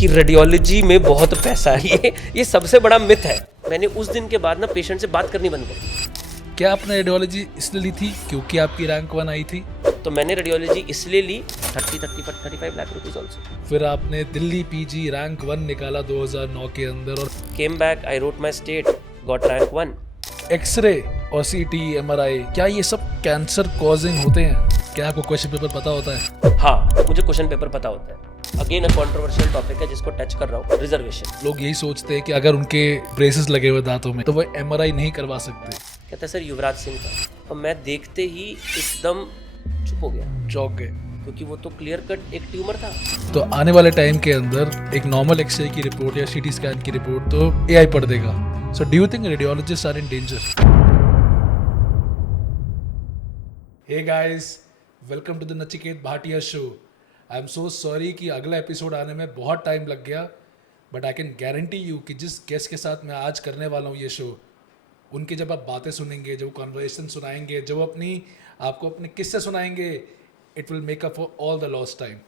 कि रेडियोलॉजी में बहुत पैसा है। ये सबसे बड़ा मिथ है। मैंने उस दिन के बाद ना पेशेंट से बात करनी बंद कर। क्या आपने रेडियोलॉजी इसलिए ली थी क्योंकि आपकी रैंक 1 आई थी? तो मैंने रेडियोलॉजी इसलिए ली 35 लाख रुपीज ऑल्सो। फिर आपने दिल्ली पीजी रैंक 1 निकाला 2009 के अंदर और came back, I wrote my state, got rank 1। X ray और सीटी एमआरआई, क्या ये सब कैंसर कॉजिंग होते हैं? क्या आपको क्वेश्चन पेपर पता होता है? हाँ, मुझे क्वेश्चन पेपर पता होता है। अगेन अ कंट्रोवर्शियल टॉपिक है जिसको टच कर रहा हूँ, रिजर्वेशन। लोग यही सोचते हैं कि अगर उनके ब्रेसेस लगे हुए दांतों में तो वो एमआरआई नहीं करवा सकते। कहता है सर युवराज सिंह का, और मैं देखते ही एकदम चुप हो गया, चौंक गए, क्योंकि वो तो क्लियर कट एक ट्यूमर था। तो आने वाले टाइम के अंदर एक नॉर्मल एक्सरे की रिपोर्ट या सीटी स्कैन की रिपोर्ट तो एआई पढ़ देगा। So do you think radiologist are in danger? Hey guys, welcome to the Nachiket Bhatia show. I am so sorry कि अगला एपिसोड आने में बहुत टाइम लग गया, but I can guarantee you कि जिस गेस्ट के साथ मैं आज करने वाला हूँ ये शो, उनकी जब आप बातें सुनेंगे, जब कॉन्वर्सेशन सुनाएंगे, जब आपको अपने किस्से सुनाएंगे, it will make up for all the lost time.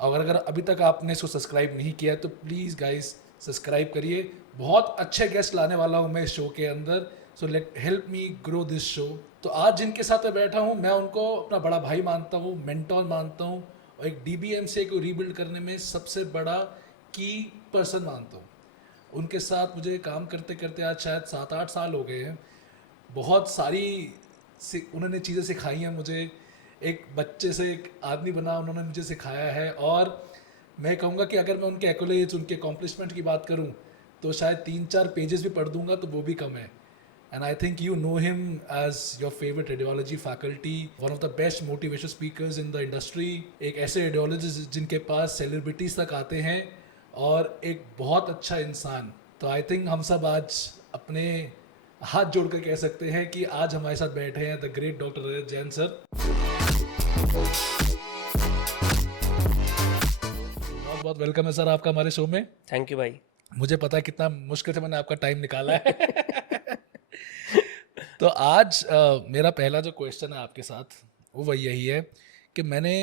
अगर अभी तक आपने इसको सब्सक्राइब नहीं किया है तो प्लीज़ गाइस सब्सक्राइब करिए। बहुत अच्छे गेस्ट लाने वाला हूँ मैं इस शो के अंदर, so let help me grow this show. तो आज जिनके साथ मैं बैठा हूँ, मैं उनको अपना बड़ा भाई मानता हूँ, मेंटोर मानता हूँ, और एक डीबीएमसी को रीबिल्ड करने में सबसे बड़ा की पर्सन मानता हूँ। उनके साथ मुझे काम करते करते आज शायद 7-8 साल हो गए हैं। बहुत सारी उन्होंने चीज़ें सिखाई हैं मुझे। एक बच्चे से एक आदमी बना उन्होंने मुझे सिखाया है, और मैं कहूँगा कि अगर मैं उनके एक्कोलेज, उनके अकॉम्प्लिशमेंट की बात करूँ तो शायद 3-4 पेजेस भी पढ़ दूंगा तो वो भी कम है। And I think you know him as your favorite radiology faculty, one of the best motivation speakers in the industry. एक ऐसे रेडियोलॉजिस्ट जिनके पास सेलिब्रिटीज तक आते हैं, और एक बहुत अच्छा इंसान। तो आई थिंक हम सब आज अपने हाथ जोड़कर कह सकते हैं कि आज हमारे साथ बैठे हैं the great doctor Rajat Jain sir. बहुत बहुत वेलकम है सर आपका हमारे शो में। थैंक यू भाई। मुझे पता है कितना मुश्किल से मैंने आपका टाइम निकाला है। तो आज मेरा पहला जो क्वेश्चन है आपके साथ वो यही है कि मैंने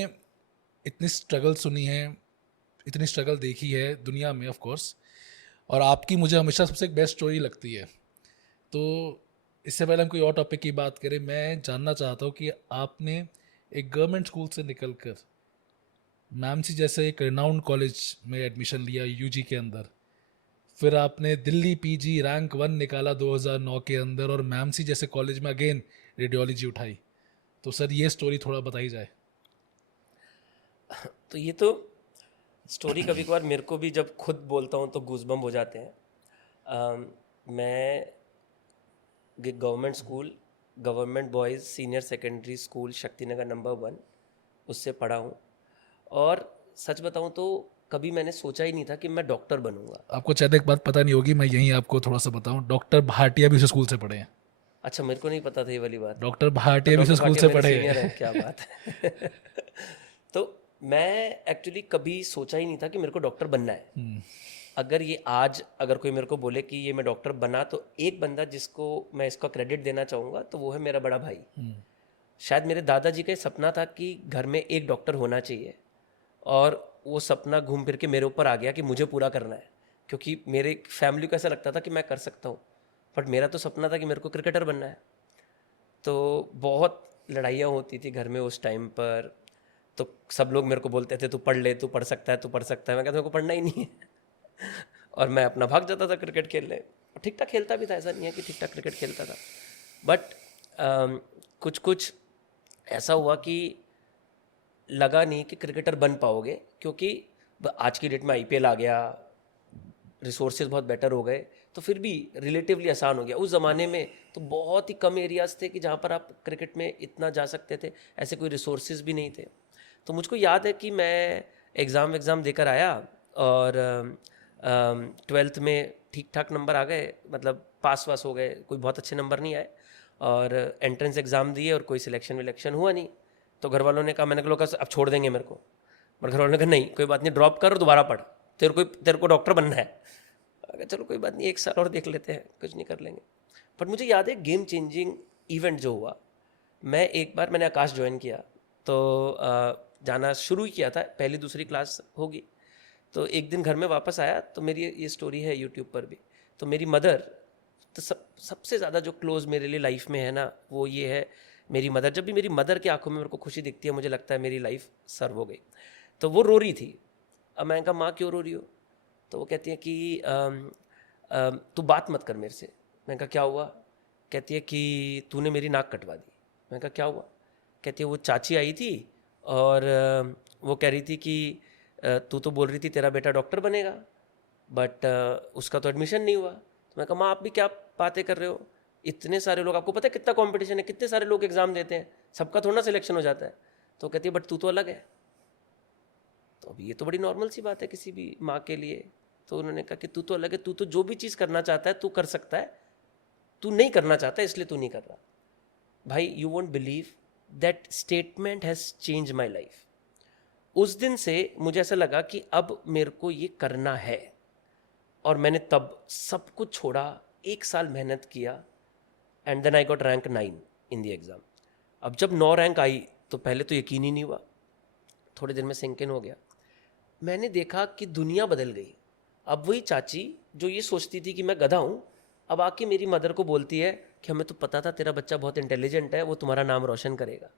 इतनी स्ट्रगल सुनी है, इतनी स्ट्रगल देखी है दुनिया में ऑफ कोर्स, और आपकी मुझे हमेशा सबसे बेस्ट स्टोरी लगती है। तो इससे पहले हम कोई और टॉपिक की बात करें, मैं जानना चाहता हूँ कि आपने एक गवर्नमेंट स्कूल से निकलकर मैमसी जैसे एक रिनाउंड कॉलेज में एडमिशन लिया यूजी के अंदर, फिर आपने दिल्ली पीजी रैंक 1 निकाला 2009 के अंदर, और मैमसी जैसे कॉलेज में अगेन रेडियोलॉजी उठाई। तो सर ये स्टोरी थोड़ा बताई जाए। तो ये तो स्टोरी कभी कभार मेरे को भी जब खुद बोलता हूँ तो गूज़बम्प हो जाते हैं। मैं government school, government boys senior secondary school Shaktinagar number 1 उससे पढ़ा हूँ, और सच बताऊँ तो कभी मैंने सोचा ही नहीं था कि मैं डॉक्टर बनूंगा। आपको शायद एक बात पता नहीं होगी, मैं यहीं आपको थोड़ा सा बताऊं, डॉक्टर भाटिया भी उस स्कूल से पढ़े हैं। अच्छा, मेरे को नहीं पता था ये वाली बात। डॉक्टर भाटिया भी उस स्कूल से पढ़े हैं। क्या बात है। तो मैं एक्चुअली कभी सोचा ही नहीं था कि मेरे को डॉक्टर बनना है। अगर ये आज अगर कोई मेरे को बोले कि ये मैं डॉक्टर बना, तो एक बंदा जिसको मैं इसका क्रेडिट देना चाहूँगा तो वो है मेरा बड़ा भाई। शायद मेरे दादाजी का सपना था कि घर में एक डॉक्टर होना चाहिए, और वो सपना घूम फिर के मेरे ऊपर आ गया कि मुझे पूरा करना है, क्योंकि मेरे फैमिली को ऐसा लगता था कि मैं कर सकता हूँ, बट मेरा तो सपना था कि मेरे को क्रिकेटर बनना है। तो बहुत लड़ाइयाँ होती थी घर में उस टाइम पर। तो सब लोग मेरे को बोलते थे तू पढ़ ले, तू पढ़ सकता है, तू पढ़ सकता है। मैं कहता मेरे को पढ़ना ही नहीं है। और मैं अपना भाग जाता था क्रिकेट खेलने। ठीक ठाक खेलता भी था, ऐसा नहीं है कि ठीक ठाक क्रिकेट खेलता था, बट कुछ कुछ ऐसा हुआ कि लगा नहीं कि क्रिकेटर बन पाओगे, क्योंकि आज की डेट में आईपीएल आ गया, रिसोर्सेज बहुत बेटर हो गए, तो फिर भी रिलेटिवली आसान हो गया। उस ज़माने में तो बहुत ही कम एरियाज़ थे कि जहाँ पर आप क्रिकेट में इतना जा सकते थे, ऐसे कोई रिसोर्सेज भी नहीं थे। तो मुझको याद है कि मैं एग्ज़ाम देकर आया, और 12th में ठीक ठाक नंबर आ गए, मतलब पास वास हो गए, कोई बहुत अच्छे नंबर नहीं आए, और एंट्रेंस एग्ज़ाम दिए और कोई सिलेक्शन विलेक्शन हुआ नहीं। तो घर वालों ने कहा, मैंने कहा अब छोड़ देंगे मेरे को, पर घर वालों ने कहा नहीं, कोई बात नहीं, ड्रॉप कर और दोबारा पढ़, तेरे को डॉक्टर बनना है। अगर चलो कोई बात नहीं, 1 साल और देख लेते हैं, कुछ नहीं कर लेंगे। बट मुझे याद है गेम चेंजिंग इवेंट जो हुआ, मैंने आकाश ज्वाइन किया, तो जाना शुरू ही किया था, पहली दूसरी क्लास होगी, तो एक दिन घर में वापस आया तो मेरी ये स्टोरी है यूट्यूब पर भी। तो मेरी मदर, तो सबसे ज़्यादा जो क्लोज मेरे लिए लाइफ में है ना, वो ये है मेरी मदर। जब भी मेरी मदर की आंखों में मेरे को खुशी दिखती है, मुझे लगता है मेरी लाइफ सर्व हो गई। तो वो रो रही थी। अब मैंने कहा माँ क्यों रो रही हो? तो वो कहती है कि तू बात मत कर मेरे से। मैंने कहा क्या हुआ? कहती है कि तूने मेरी नाक कटवा दी। मैंने कहा क्या हुआ? कहती है वो चाची आई थी और वो कह रही थी कि तू तो बोल रही थी तेरा बेटा डॉक्टर बनेगा, बट उसका तो एडमिशन नहीं हुआ। तो मैं कहा माँ आप भी क्या बातें कर रहे हो? इतने सारे लोग, आपको पता है कितना कंपटीशन है, कितने सारे लोग एग्ज़ाम देते हैं, सबका थोड़ा ना सिलेक्शन हो जाता है। तो कहती है बट तू तो अलग है। तो अभी ये तो बड़ी नॉर्मल सी बात है किसी भी माँ के लिए। तो उन्होंने कहा कि तू तो अलग है, तू तो जो भी चीज़ करना चाहता है तू कर सकता है, तू नहीं करना चाहता इसलिए तू नहीं कर रहा। भाई you won't believe that statement has change my life. उस दिन से मुझे ऐसा लगा कि अब मेरे को ये करना है, और मैंने तब सब कुछ छोड़ा, 1 साल मेहनत किया, and then I got rank 9 in the exam. अब जब 9 रैंक आई तो पहले तो यकीन ही नहीं हुआ, थोड़े दिन में सिंक इन हो गया। मैंने देखा कि दुनिया बदल गई। अब वही चाची जो ये सोचती थी कि मैं गधा हूँ, अब आके मेरी मदर को बोलती है कि हमें तो पता था तेरा बच्चा बहुत इंटेलिजेंट है, वो तुम्हारा नाम रोशन करेगा।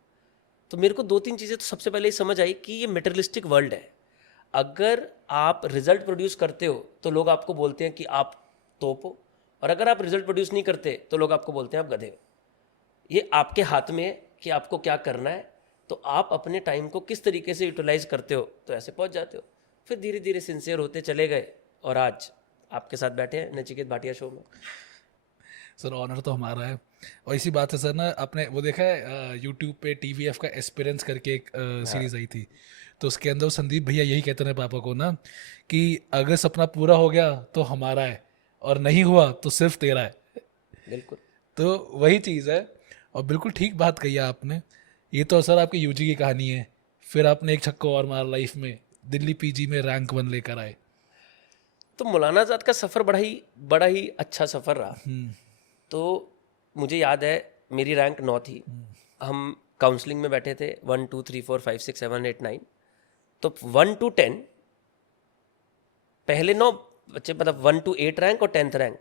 तो मेरे को 2-3 चीज़ें तो सबसे पहले ही समझ आई कि ये मटेरियलिस्टिक वर्ल्ड है। अगर आप रिजल्ट प्रोड्यूस करते हो तो लोग आपको बोलते हैं कि आप तोप हो, और अगर आप रिजल्ट प्रोड्यूस नहीं करते तो लोग आपको बोलते हैं आप गधे हो। ये आपके हाथ में है कि आपको क्या करना है। तो आप अपने टाइम को किस तरीके से यूटिलाइज करते हो तो ऐसे पहुंच जाते हो। फिर धीरे धीरे सिंसियर होते चले गए, और आज आपके साथ बैठे हैं नचिकेत भाटिया शो में। सर ऑनर तो हमारा है। और इसी बात से सर ना, आपने वो देखा है यूट्यूब पे TVF का एस्पिरेंट्स करके एक सीरीज आई थी, तो उसके अंदर वो संदीप भैया यही कहते हैं पापा को ना कि अगर सपना पूरा हो गया तो हमारा है, और नहीं हुआ तो सिर्फ तेरा है। बिल्कुल। तो वही चीज़ है, और बिल्कुल ठीक बात कही है आपने। ये तो सर आपकी यूजी की कहानी है, फिर आपने एक छक्का और मारा लाइफ में, दिल्ली PG में रैंक 1 लेकर आए। तो मौलाना आज़ाद का सफ़र बड़ा ही अच्छा सफ़र रहा। तो मुझे याद है मेरी रैंक 9 थी, हम काउंसलिंग में बैठे थे 1 2 3 4 5 6 7 8 9। तो 1 to 10 पहले 9 बच्चे, मतलब 1 to 8 रैंक और 10th रैंक,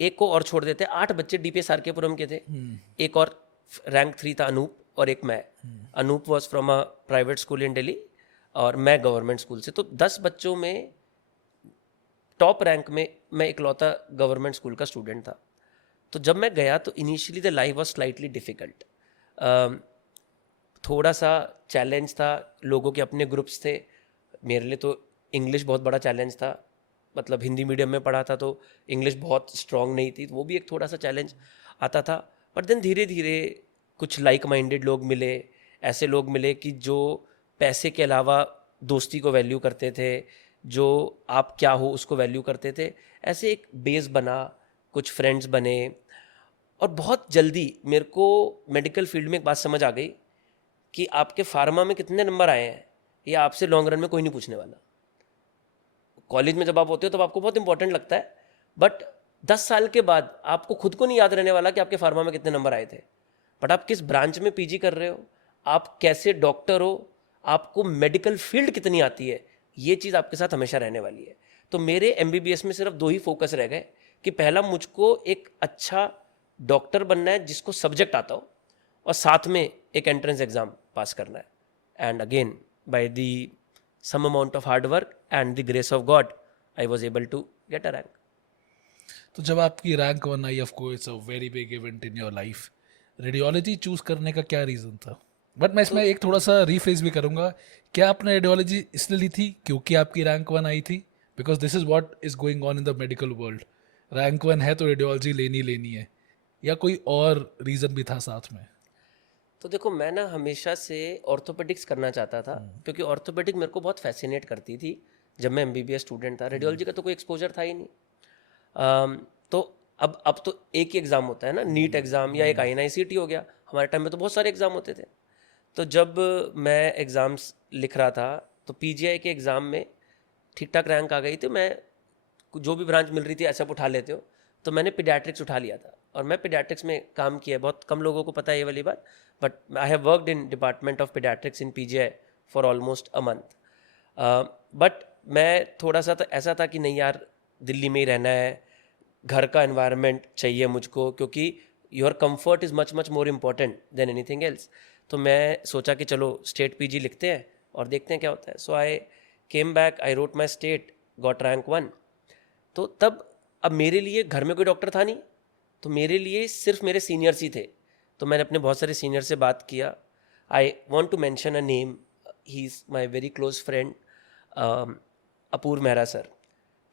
एक को और छोड़ देते। 8 बच्चे DPS RK-पुरम के थे, एक और रैंक 3 था अनूप, और एक मैं। Anoop was from a private school in Delhi और मैं गवर्नमेंट स्कूल से। तो 10 बच्चों में टॉप रैंक में मैं इकलौता गवर्नमेंट स्कूल का स्टूडेंट था। तो जब मैं गया तो initially the life was slightly difficult, थोड़ा सा चैलेंज था, लोगों के अपने ग्रुप्स थे। मेरे लिए तो इंग्लिश बहुत बड़ा चैलेंज था, मतलब हिंदी मीडियम में पढ़ा था तो इंग्लिश बहुत स्ट्रांग नहीं थी, तो वो भी एक थोड़ा सा चैलेंज आता था। बट देन धीरे धीरे कुछ लाइक माइंडेड लोग मिले, ऐसे लोग मिले कि जो पैसे के अलावा दोस्ती को वैल्यू करते थे, जो आप क्या हो उसको वैल्यू करते थे। ऐसे एक बेस बना, कुछ फ्रेंड्स बने, और बहुत जल्दी मेरे को मेडिकल फील्ड में एक बात समझ आ गई कि आपके फार्मा में कितने नंबर आए हैं ये आपसे लॉन्ग रन में कोई नहीं पूछने वाला। कॉलेज में जब आप होते हो तब आपको बहुत इंपॉर्टेंट लगता है, बट 10 साल के बाद आपको खुद को नहीं याद रहने वाला कि आपके फार्मा में कितने नंबर आए थे। बट आप किस ब्रांच में PG कर रहे हो, आप कैसे डॉक्टर हो, आपको मेडिकल फील्ड कितनी आती है, ये चीज़ आपके साथ हमेशा रहने वाली है। तो मेरे MBBS में सिर्फ 2 ही फोकस रह गए कि पहला मुझको एक अच्छा डॉक्टर बनना है जिसको सब्जेक्ट आता हो, और साथ में एक एंट्रेंस एग्ज़ाम पास करना है। And again by the some amount of hard work and the grace of God, I was able to get a rank. तो जब आपकी rank 1 I, of course it's a very big event in your life, radiology choose करने का क्या reason था? But मैं इसमें एक थोड़ा सा रीफ्रेज भी करूँगा, क्या आपने रेडियोलॉजी इसलिए ली थी क्योंकि आपकी रैंक 1 आई थी? Because this is what is going on in the medical world, rank 1 है तो रेडियोलॉजी लेनी है, या कोई और रीज़न भी था साथ में? तो देखो मैं ना हमेशा से ऑर्थोपेडिक्स करना चाहता था, क्योंकि ऑर्थोपेडिक मेरे को बहुत फैसिनेट करती थी जब मैं MBBS स्टूडेंट था। रेडियोलॉजी का तो कोई एक्सपोजर था ही नहीं। तो अब तो एक ही एग्ज़ाम होता है ना, नीट एग्ज़ाम या एक INI-CET हो गया। हमारे टाइम में तो बहुत सारे एग्ज़ाम होते थे। तो जब मैं एग्ज़ाम्स लिख रहा था तो PGI के एग्ज़ाम में ठीक ठाक रैंक आ गई थी। मैं जो भी ब्रांच मिल रही थी ऐसा आप उठा लेते हो, तो मैंने पीडियाट्रिक्स उठा लिया था, और मैं पीडियाट्रिक्स में काम किया। बहुत कम लोगों को पता है ये वाली बात, but I have worked in department of paediatrics in PGI for almost a month. But मैं थोड़ा सा तो ऐसा था कि नहीं यार दिल्ली में ही रहना है, घर का एनवायरनमेंट चाहिए मुझको, क्योंकि your comfort is much much more important than anything else. तो मैं सोचा कि चलो स्टेट पीजी लिखते हैं और देखते हैं क्या होता है। So I came back, I wrote my state, got rank 1। तो तब अब मेरे लिए घर में कोई डॉक्टर था नहीं, तो मेरे लिए सिर्फ मेरे सीनियर्स ही थे। तो मैंने अपने बहुत सारे सीनियर से बात किया। I want to mention a name, he is my very close friend Apoor Mehra sir.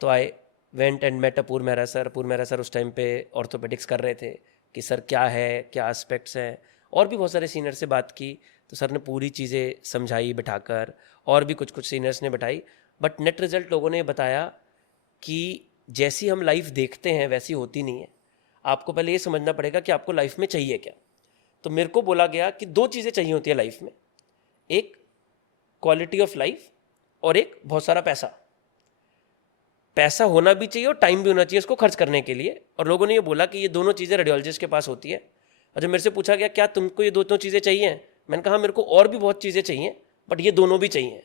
तो I went and met Apoor Mehra sir. Apoor Mehra sir उस टाइम पे ऑर्थोपेडिक्स कर रहे थे कि सर क्या है, क्या एस्पेक्ट्स हैं, और भी बहुत सारे सीनियर से बात की। तो सर ने पूरी चीज़ें समझाई बिठाकर, और भी कुछ कुछ सीनियर्स ने बताई। बट नेट रिजल्ट लोगों ने बताया कि जैसी हम लाइफ देखते हैं वैसी होती नहीं है। आपको पहले ये समझना पड़ेगा कि आपको लाइफ में चाहिए क्या। तो मेरे को बोला गया कि 2 चीज़ें चाहिए होती है लाइफ में, एक क्वालिटी ऑफ लाइफ और एक बहुत सारा पैसा। पैसा होना भी चाहिए और टाइम भी होना चाहिए इसको खर्च करने के लिए। और लोगों ने ये बोला कि ये दोनों चीज़ें रेडियोलॉजिस्ट के पास होती है। और जब मेरे से पूछा गया क्या तुमको ये दोनों चीज़ें चाहिए, मैंने कहा मेरे को और भी बहुत चीज़ें चाहिए बट ये दोनों भी चाहिए,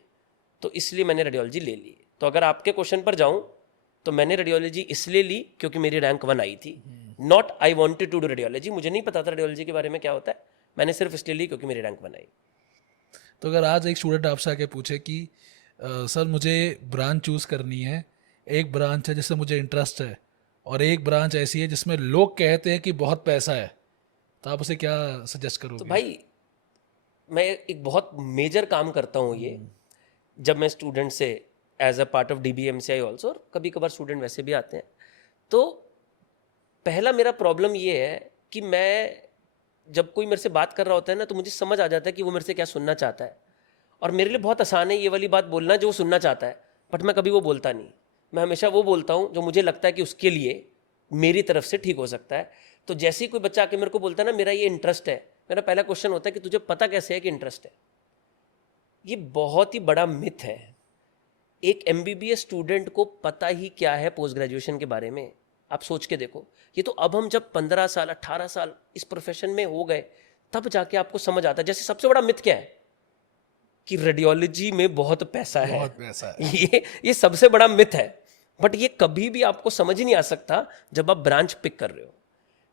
तो इसलिए मैंने रेडियोलॉजी ले ली। तो अगर आपके क्वेश्चन पर जाऊँ तो मैंने रेडियोलॉजी इसलिए ली क्योंकि मेरी रैंक 1 आई थी। Not I wanted to do radiology, मुझे नहीं पता था रेडियोलॉजी के बारे में क्या होता है, मैंने सिर्फ इसलिए ली क्योंकि मेरी रैंक 1 आई। तो अगर आज एक स्टूडेंट आपसे आके पूछे कि सर मुझे ब्रांच चूज़ करनी है, एक ब्रांच है जिसमें मुझे इंटरेस्ट है और एक ब्रांच ऐसी है जिसमें लोग कहते हैं कि बहुत पैसा है, तो आप उसे क्या सजेस्ट करोगे? तो भाई मैं एक बहुत मेजर काम करता हूँ ये, जब मैं स्टूडेंट से as a part of DBMCI also, और कभी कभार स्टूडेंट वैसे भी आते हैं, तो पहला मेरा प्रॉब्लम ये है कि मैं जब कोई मेरे से बात कर रहा होता है ना, तो मुझे समझ आ जाता है कि वो मेरे से क्या सुनना चाहता है। और मेरे लिए बहुत आसान है ये वाली बात बोलना जो वो सुनना चाहता है, बट मैं कभी वो बोलता नहीं। मैं हमेशा वो बोलता हूँ जो मुझे लगता है कि उसके लिए मेरी तरफ से ठीक हो सकता है। तो जैसे ही कोई बच्चा आके मेरे को बोलता है ना मेरा ये इंटरेस्ट है, मेरा पहला क्वेश्चन होता है कि तुझे पता कैसे है कि इंटरेस्ट है। ये बहुत ही बड़ा मिथ है। एक MBBS स्टूडेंट को पता ही क्या है पोस्ट ग्रेजुएशन के बारे में? आप सोच के देखो। ये तो अब हम जब 15 साल 18 साल इस प्रोफेशन में हो गए तब जाके आपको समझ आता है। जैसे सबसे बड़ा मिथ क्या है कि रेडियोलॉजी में बहुत पैसा है। बहुत पैसा है। ये सबसे बड़ा मिथ है, बट ये कभी भी आपको समझ ही नहीं आ सकता जब आप ब्रांच पिक कर रहे हो।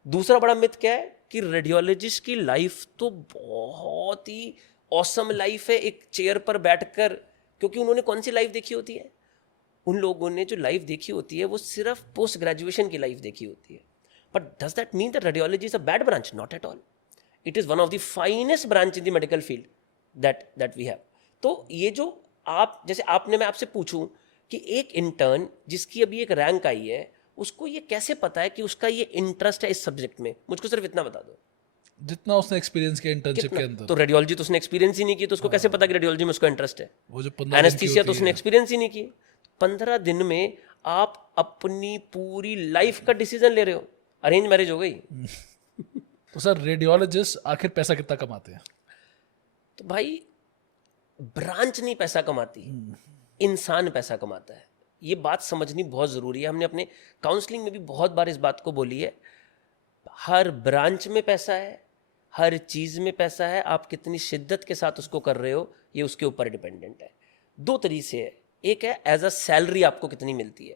दूसरा बड़ा मिथ क्या है कि रेडियोलॉजिस्ट की लाइफ तो बहुत ही ऑसम लाइफ है, एक चेयर पर बैठकर, क्योंकि उन्होंने कौन सी लाइफ देखी होती है? उन लोगों ने जो लाइफ देखी होती है वो सिर्फ पोस्ट ग्रेजुएशन की लाइफ देखी होती है। But does that mean that radiology is a bad branch? Not at all. It is one of the finest branch in the medical field that we have. तो ये जो आप, जैसे आपने, मैं आपसे पूछूं कि एक इंटर्न जिसकी अभी एक रैंक आई है, उसको ये कैसे पता है कि उसका ये इंटरेस्ट है इस सब्जेक्ट में? मुझको सिर्फ इतना बता दो। जितना उसने एक्सपीरियंस किया इंटर्नशिप के अंदर। तो रेडियोलॉजी तो उसने एक्सपीरियंस ही नहीं की, तो उसको कैसे पता कि रेडियोलॉजी में उसको इंटरेस्ट है? वो जो 15 दिन की एनेस्थीसिया तो होती उसने है। एक्सपीरियंस ही नहीं की। 15 दिन में आप अपनी पूरी लाइफ का डिसीजन ले रहे हो। अरेंज मैरिज हो गई। तो सर रेडियोलॉजिस्ट आखिर पैसा कितना कमाते हैं? तो भाई ब्रांच नहीं पैसा कमाती, इंसान पैसा कमाता है। ये बात समझनी बहुत ज़रूरी है। हमने अपने काउंसलिंग में भी बहुत बार इस बात को बोली है। हर ब्रांच में पैसा है, हर चीज़ में पैसा है। आप कितनी शिद्दत के साथ उसको कर रहे हो ये उसके ऊपर डिपेंडेंट है। 2 तरीके से है। एक है एज अ सैलरी आपको कितनी मिलती है।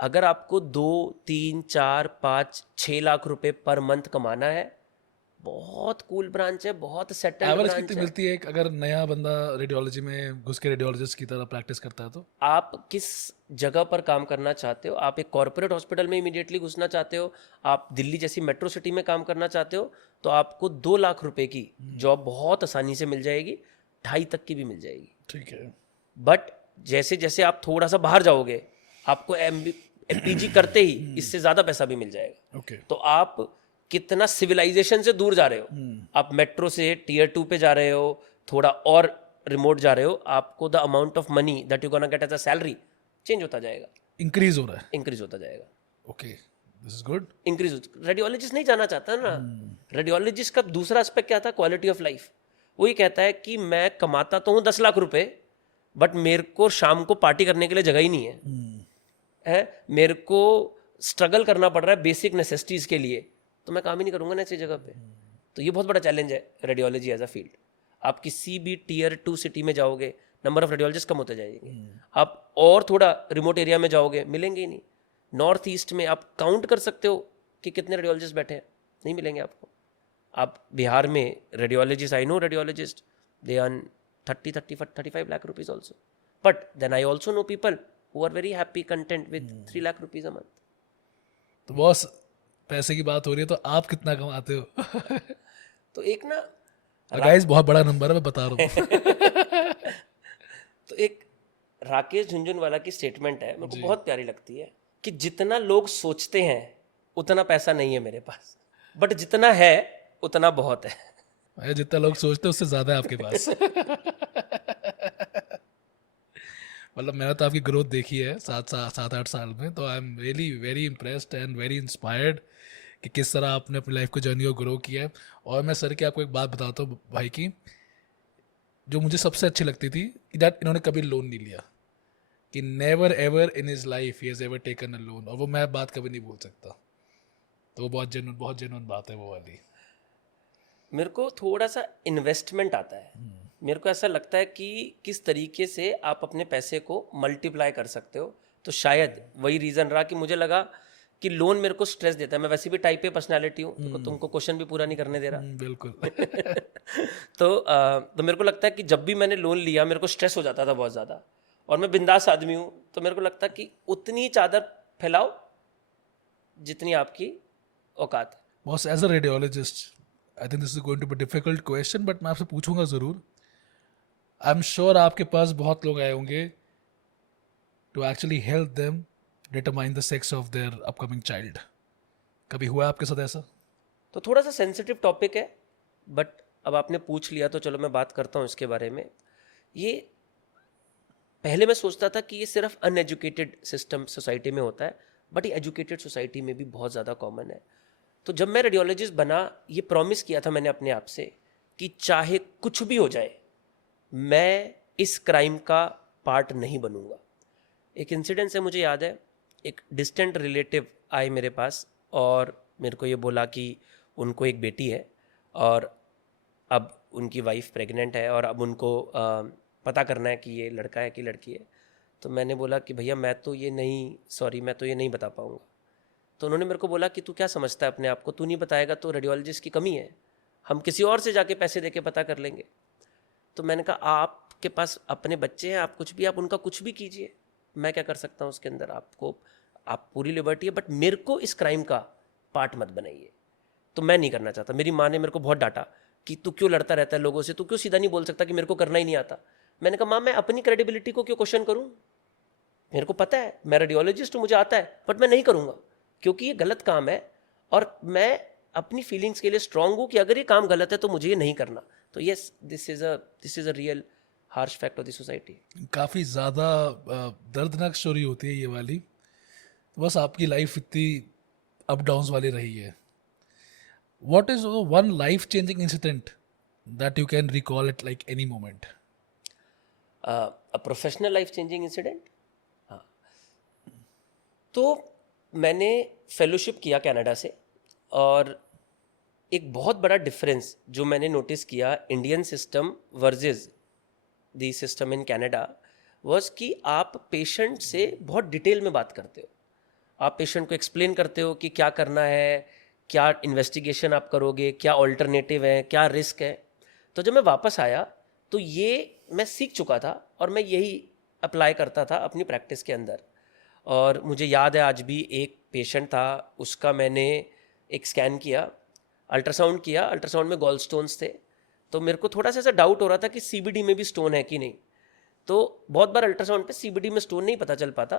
अगर आपको 2, 3, 4, 5, 6 लाख रुपए पर मंथ कमाना है, बहुत कूल ब्रांच है, बहुत सेटल्ड एवरेज ब्रांच कितनी है। मिलती है अगर नया बंदा रेडियोलॉजी में घुस के रेडियोलॉजिस्ट की तरह प्रैक्टिस करता है तो? आप किस जगह पर काम करना चाहते हो? आप एक कॉर्पोरेट हॉस्पिटल में इमीडिएटली घुसना चाहते हो, आप दिल्ली जैसी मेट्रो सिटी में काम करना चाहते हो, तो आपको 2 लाख रुपए की जॉब बहुत आसानी से मिल जाएगी, 2.5 तक की भी मिल जाएगी। ठीक है। बट जैसे जैसे आप थोड़ा सा बाहर जाओगे, आपको PG करते ही इससे ज़्यादा पैसा भी मिल जाएगा। ओके। तो आप कितना सिविलाइजेशन से दूर जा रहे हो। आप मेट्रो से Tier 2 पे जा रहे हो, थोड़ा और रिमोट जा रहे हो, आपको the amount of money that you gonna get as a salary change होता जाएगा, इंक्रीज हो रहा है। इंक्रीज होता जाएगा। Okay, this is good. Increase. Radiologist नहीं जाना चाहता ना। रेडियोलॉजिस्ट का दूसरा एस्पेक्ट क्या था? Quality of life. वो ये कहता है कि मैं कमाता तो हूँ 10 लाख रुपए, बट मेरे को शाम को पार्टी करने के लिए जगह ही नहीं है। मेरे को स्ट्रगल करना पड़ रहा है बेसिक नेसेसिटीज़ के लिए, तो मैं काम ही नहीं करूँगा ना ऐसी जगह पे। तो ये बहुत बड़ा चैलेंज है रेडियोलॉजी एज अ फील्ड। आप किसी भी Tier 2 सिटी में जाओगे, नंबर ऑफ रेडियोलॉजिस्ट कम होते जाएंगे। आप और थोड़ा रिमोट एरिया में जाओगे, मिलेंगे ही नहीं। नॉर्थ ईस्ट में आप काउंट कर सकते हो कि कितने रेडियोलॉजिस्ट बैठे हैं, नहीं मिलेंगे आपको। आप बिहार में radiologist, I know radiologist, they earn 35 lakh rupees also, but then I also know people who are very happy content with 3 lakh rupees a month. तो बॉस, पैसे की बात हो रही है तो आप कितना कमाते हो? तो एक ना गाइस बहुत बड़ा नंबर है, मैं बता रहा हूँ। तो एक राकेश झुनझुनवाला की स्टेटमेंट है, मेरे को बहुत प्यारी लगती है कि जितना लोग सोचते हैं उतना पैसा नहीं है मेरे पास, बट जितना है उतना बहुत है। भाई जितना लोग सोचते हैं उससे ज्यादा है आपके पास। मतलब मैंने तो आपकी ग्रोथ देखी है 7-8 साल में, तो I am really very impressed and very inspired कि किस तरह आपने अपनी लाइफ को जर्नी को ग्रो किया है। और मैं सर की आपको एक बात बताता हूँ भाई की, जो मुझे सबसे अच्छी लगती थी कि दैट इन्होंने कभी लोन नहीं लिया, कि never ever in his life he has ever taken a loan, और वो मैं बात कभी नहीं भूल सकता। तो वो बहुत जेन्युइन बात है वो वाली। मेरे को थोड़ा सा इन्वेस्टमेंट आता है, मेरे को ऐसा लगता है कि किस तरीके से आप अपने पैसे को मल्टीप्लाई कर सकते हो। तो शायद वही रीज़न रहा कि मुझे लगा कि लोन मेरे को स्ट्रेस देता है। मैं वैसे भी टाइप ए पर्सनालिटी हूँ, तो तुमको क्वेश्चन भी पूरा नहीं करने दे रहा। बिल्कुल। तो मेरे को लगता है कि जब भी मैंने लोन लिया मेरे को स्ट्रेस हो जाता था बहुत ज़्यादा, और मैं बिंदास आदमी हूँ, तो मेरे को लगता है कि उतनी चादर फैलाओ जितनी आपकी औकात है। Boss, as a radiologist I think this is going to be difficult question, but मैं आपसे पूछूंगा ज़रूर। आई एम श्योर आपके पास बहुत लोग आए होंगे to actually help them determine the sex of their upcoming child. कभी हुआ आपके साथ ऐसा? तो थोड़ा सा सेंसिटिव टॉपिक है, बट अब आपने पूछ लिया तो चलो मैं बात करता हूँ इसके बारे में। ये पहले मैं सोचता था कि ये सिर्फ अनएजुकेटेड सिस्टम सोसाइटी में होता है, बट ये एजुकेटेड सोसाइटी में भी बहुत ज़्यादा कॉमन है। तो जब मैं रेडियोलॉजिस्ट बना, ये प्रॉमिस किया था मैंने अपने आप से कि चाहे कुछ भी हो जाए मैं इस क्राइम का पार्ट नहीं बनूंगा। एक इंसिडेंस है, मुझे याद है, एक डिस्टेंट रिलेटिव आए मेरे पास और मेरे को ये बोला कि उनको एक बेटी है और अब उनकी वाइफ प्रेग्नेंट है और अब उनको पता करना है कि ये लड़का है कि लड़की है। तो मैंने बोला कि भैया मैं तो ये नहीं बता पाऊँगा। तो उन्होंने मेरे को बोला कि तू क्या समझता है अपने आप को, तू नहीं बताएगा तो रेडियोलॉजिस्ट की कमी है, हम किसी और से जाके पैसे दे के पता कर लेंगे। तो मैंने कहा आपके पास अपने बच्चे हैं, आप उनका कुछ भी कीजिए, मैं क्या कर सकता हूँ उसके अंदर, आप पूरी लिबर्टी है, बट मेरे को इस क्राइम का पार्ट मत बनाइए। तो मैं नहीं करना चाहता। मेरी माँ ने मेरे को बहुत डांटा कि तू क्यों लड़ता रहता है लोगों से, तू क्यों सीधा नहीं बोल सकता कि मेरे को करना ही नहीं आता। मैंने कहा माँ, मैं अपनी क्रेडिबिलिटी को क्यों क्वेश्चन करूँ, मेरे को पता है मैं रेडियोलॉजिस्ट हूँ, मुझे आता है, बट मैं नहीं करूँगा क्योंकि ये गलत काम है और मैं अपनी फीलिंग्स के लिए स्ट्रांग हूँ कि अगर ये काम गलत है तो मुझे ये नहीं करना। तो yes, this is a real harsh fact of the society. काफ़ी ज़्यादा दर्दनाक स्टोरी होती है ये वाली। तो बस आपकी लाइफ इतनी अप डाउन्स वाली रही है। What is one life changing incident that you can recall it like any moment? A professional life changing incident, हाँ, तो मैंने फेलोशिप किया कनाडा से, और एक बहुत बड़ा डिफरेंस जो मैंने नोटिस किया Indian system versus the system in Canada was कि आप पेशेंट से बहुत डिटेल में बात करते हो। आप पेशेंट को एक्सप्लेन करते हो कि क्या करना है, क्या इन्वेस्टिगेशन आप करोगे, क्या ऑल्टरनेटिव है, क्या रिस्क है। तो जब मैं वापस आया तो ये मैं सीख चुका था और मैं यही अप्लाई करता था अपनी प्रैक्टिस के अंदर। और मुझे याद है आज भी, एक पेशेंट था, उसका मैंने एक स्कैन किया, अल्ट्रासाउंड किया, अल्ट्रासाउंड में गॉल स्टोन्स थे। तो मेरे को थोड़ा सा ऐसा डाउट हो रहा था कि सीबीडी में भी स्टोन है कि नहीं। तो बहुत बार अल्ट्रासाउंड पे सीबीडी में स्टोन नहीं पता चल पाता,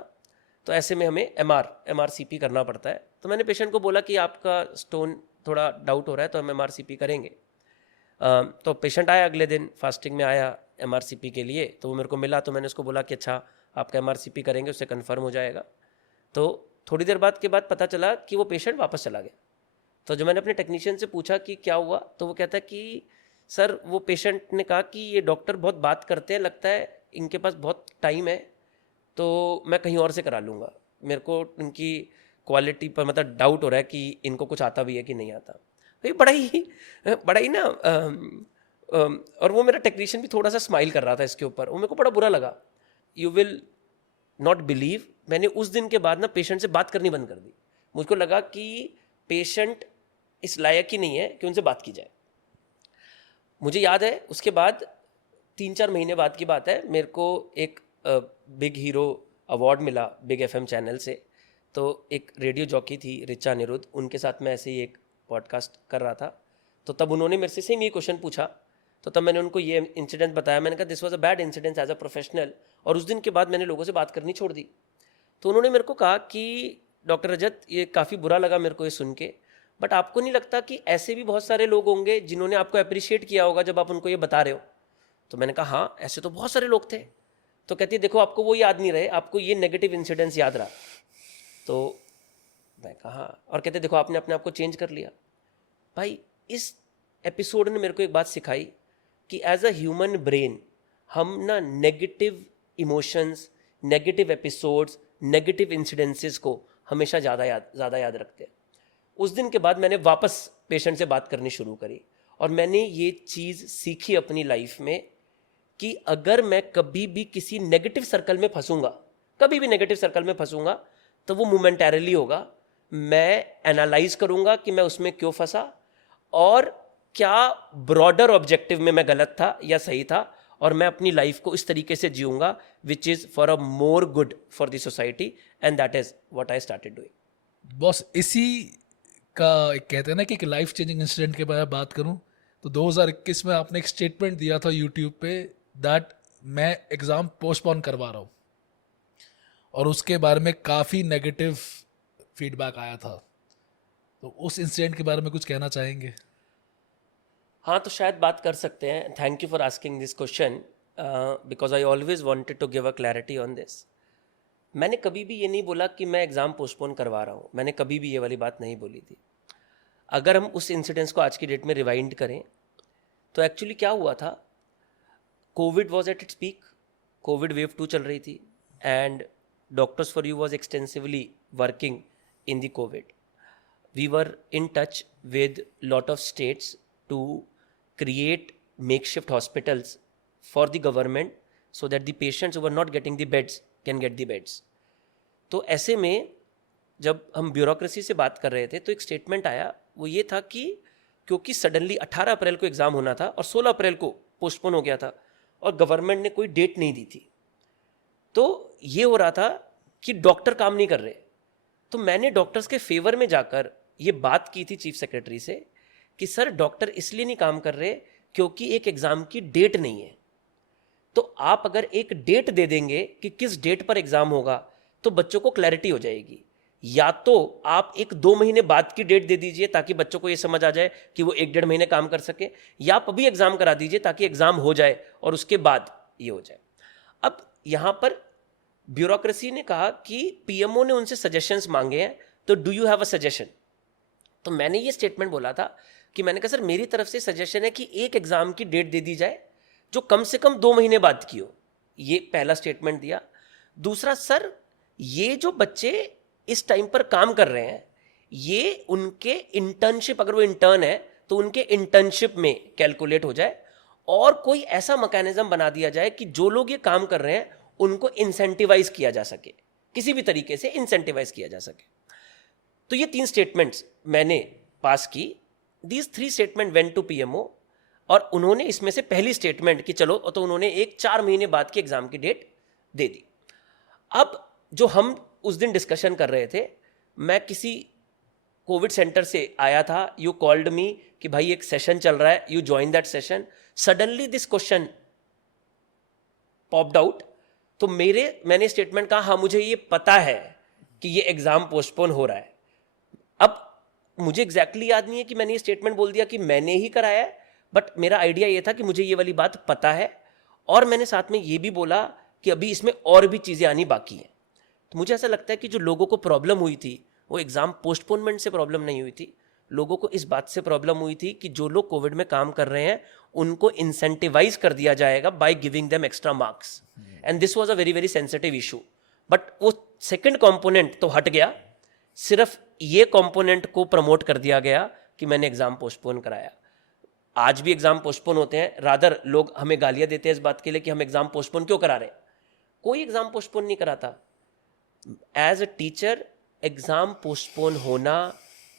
तो ऐसे में हमें एमआरसीपी करना पड़ता है। तो मैंने पेशेंट को बोला कि आपका स्टोन थोड़ा डाउट हो रहा है तो हम एमआरसीपी करेंगे। तो पेशेंट आया अगले दिन, फास्टिंग में आया एमआरसीपी के लिए, तो वो मेरे को मिला। तो मैंने उसको बोला कि अच्छा आपका एमआरसीपी करेंगे, उससे कन्फर्म हो जाएगा। तो थोड़ी देर बाद पता चला कि वो पेशेंट वापस चला गया। तो जब मैंने अपने टेक्नीशियन से पूछा कि क्या हुआ, तो वो कहता है कि सर वो पेशेंट ने कहा कि ये डॉक्टर बहुत बात करते हैं, लगता है इनके पास बहुत टाइम है, तो मैं कहीं और से करा लूँगा, मेरे को इनकी क्वालिटी पर मतलब डाउट हो रहा है कि इनको कुछ आता भी है कि नहीं आता। तो ये बड़ा ही ना और वो मेरा टेक्नीशियन भी थोड़ा सा स्माइल कर रहा था इसके ऊपर, वो मेरे को बड़ा बुरा लगा. यू विल नॉट बिलीव, मैंने उस दिन के बाद ना पेशेंट से बात करनी बंद कर दी. मुझको लगा कि पेशेंट इस लायक ही नहीं है कि उनसे बात की जाए. मुझे याद है उसके बाद 3-4 महीने बाद की बात है, मेरे को एक बिग हीरो अवार्ड मिला बिग एफएम चैनल से. तो एक रेडियो जॉकी थी रिचा अनिरुद्ध, उनके साथ मैं ऐसे ही एक पॉडकास्ट कर रहा था. तो तब उन्होंने मेरे से सेम ये क्वेश्चन पूछा. तो तब मैंने उनको ये इंसिडेंट बताया. मैंने कहा this was a bad incident as a professional. और उस दिन के बाद मैंने लोगों से बात करनी छोड़ दी. तो उन्होंने मेरे को कहा कि डॉक्टर रजत, ये काफ़ी बुरा लगा मेरे को ये सुन के, बट आपको नहीं लगता कि ऐसे भी बहुत सारे लोग होंगे जिन्होंने आपको अप्रिशिएट किया होगा जब आप उनको ये बता रहे हो? तो मैंने कहा हाँ, ऐसे तो बहुत सारे लोग थे. तो कहती है देखो आपको वो याद नहीं रहे, आपको ये नेगेटिव इंसिडेंट्स याद रहा. तो मैं कहा हाँ. और कहते देखो आपने अपने आप को चेंज कर लिया. भाई इस एपिसोड ने मेरे को एक बात सिखाई कि एज अ ह्यूमन ब्रेन हम ना negative emotions, negative episodes, negative incidences को हमेशा ज़्यादा याद रखते हैं. उस दिन के बाद मैंने वापस पेशेंट से बात करनी शुरू करी और मैंने ये चीज़ सीखी अपनी लाइफ में कि अगर मैं कभी भी किसी नेगेटिव सर्कल में फंसूंगा, कभी भी नेगेटिव सर्कल में फंसूंगा, तो वो मोमेंटरली होगा. मैं एनालाइज करूंगा कि मैं उसमें क्यों फंसा और क्या ब्रॉडर ऑब्जेक्टिव में मैं गलत था या सही था, और मैं अपनी लाइफ को इस तरीके से जीऊंगा which is for a more good for the society. And that is what I started doing. Boss, इसी का एक कहते हैं ना कि एक लाइफ चेंजिंग इंसिडेंट के बारे में बात करूं तो 2021 में आपने एक स्टेटमेंट दिया था यूट्यूब पे दैट मैं एग्ज़ाम पोस्टपोन करवा रहा हूं, और उसके बारे में काफ़ी नेगेटिव फीडबैक आया था. तो उस इंसिडेंट के बारे में कुछ कहना चाहेंगे? हाँ, तो शायद बात कर सकते हैं. Thank you for asking this question because I always wanted to give a clarity on this. मैंने कभी भी ये नहीं बोला कि मैं एग्ज़ाम पोस्टपोन करवा रहा हूँ. मैंने कभी भी ये वाली बात नहीं बोली थी. अगर हम उस इंसिडेंस को आज की डेट में रिवाइंड करें तो एक्चुअली क्या हुआ था, COVID was at its peak, COVID wave 2 चल रही थी and Doctors for You was extensively working in the COVID. We were in touch with lot of states to create makeshift hospitals for the government so that the patients who were not getting the beds can get the beds. तो ऐसे में जब हम bureaucracy से बात कर रहे थे तो एक स्टेटमेंट आया, वो ये था कि क्योंकि सडनली 18 अप्रैल को एग्ज़ाम होना था और 16 अप्रैल को पोस्टपोन हो गया था और गवर्नमेंट ने कोई डेट नहीं दी थी, तो ये हो रहा था कि डॉक्टर काम नहीं कर रहे. तो मैंने डॉक्टर्स के फेवर में जाकर ये बात की थी चीफ सेक्रेटरी से कि सर डॉक्टर इसलिए नहीं काम कर रहे क्योंकि एक एग्ज़ाम की डेट नहीं है. तो आप अगर एक डेट दे देंगे कि किस डेट पर एग्ज़ाम होगा तो बच्चों को क्लैरिटी हो जाएगी. या तो आप 1-2 महीने बाद की डेट दे दीजिए ताकि बच्चों को ये समझ आ जाए कि वो 1-1.5 महीने काम कर सके, या आप अभी एग्ज़ाम करा दीजिए ताकि एग्ज़ाम हो जाए और उसके बाद ये हो जाए. अब यहाँ पर ब्यूरोक्रेसी ने कहा कि पीएमओ ने उनसे सजेशंस मांगे हैं, तो do you have a suggestion. तो मैंने ये स्टेटमेंट बोला था कि मैंने कहा सर मेरी तरफ से सजेशन है कि एक एग्ज़ाम की डेट दे दी जाए जो कम से कम 2 महीने बाद की हो. ये पहला स्टेटमेंट दिया. दूसरा, सर ये जो बच्चे इस टाइम पर काम कर रहे हैं ये उनके इंटर्नशिप, अगर वो इंटर्न है तो उनके इंटर्नशिप में कैलकुलेट हो जाए और कोई ऐसा मैकेनिज्म बना दिया जाए कि जो लोग ये काम कर रहे हैं उनको इंसेंटिवाइज किया जा सके, किसी भी तरीके से इंसेंटिवाइज किया जा सके. तो ये 3 स्टेटमेंट्स मैंने पास की. These 3 statement went to PMO और उन्होंने इसमें से पहली स्टेटमेंट कि चलो, तो उन्होंने एक 4 महीने बाद की एग्जाम की डेट दे दी. अब जो हम उस दिन डिस्कशन कर रहे थे, मैं किसी कोविड सेंटर से आया था, यू कॉल्ड मी कि भाई एक सेशन चल रहा है, you join that session. Suddenly this question popped out. तो मैंने स्टेटमेंट कहा हाँ मुझे ये पता है कि ये एग्जाम पोस्टपोन हो रहा है. अब मुझे एग्जैक्टली याद नहीं है कि मैंने ये स्टेटमेंट बोल दिया कि मैंने ही कराया है, बट मेरा आइडिया ये था कि मुझे ये वाली बात पता है और मैंने साथ में ये भी बोला कि अभी इसमें और भी चीज़ें आनी बाकी हैं. तो मुझे ऐसा लगता है कि जो लोगों को प्रॉब्लम हुई थी वो एग्ज़ाम पोस्टपोनमेंट से प्रॉब्लम नहीं हुई थी. लोगों को इस बात से प्रॉब्लम हुई थी कि जो लोग कोविड में काम कर रहे हैं उनको इंसेंटिवाइज कर दिया जाएगा by giving them extra marks. And this was a very very sensitive issue. But वो सेकंड कंपोनेंट तो हट गया, सिर्फ ये कंपोनेंट को प्रमोट कर दिया गया कि मैंने एग्ज़ाम पोस्टपोन कराया. आज भी एग्जाम पोस्टपोन होते हैं, रादर लोग हमें गालियां देते हैं इस बात के लिए कि हम एग्जाम पोस्टपोन क्यों करा रहे हैं। कोई एग्जाम पोस्टपोन नहीं कराता। As a teacher exam postpone होना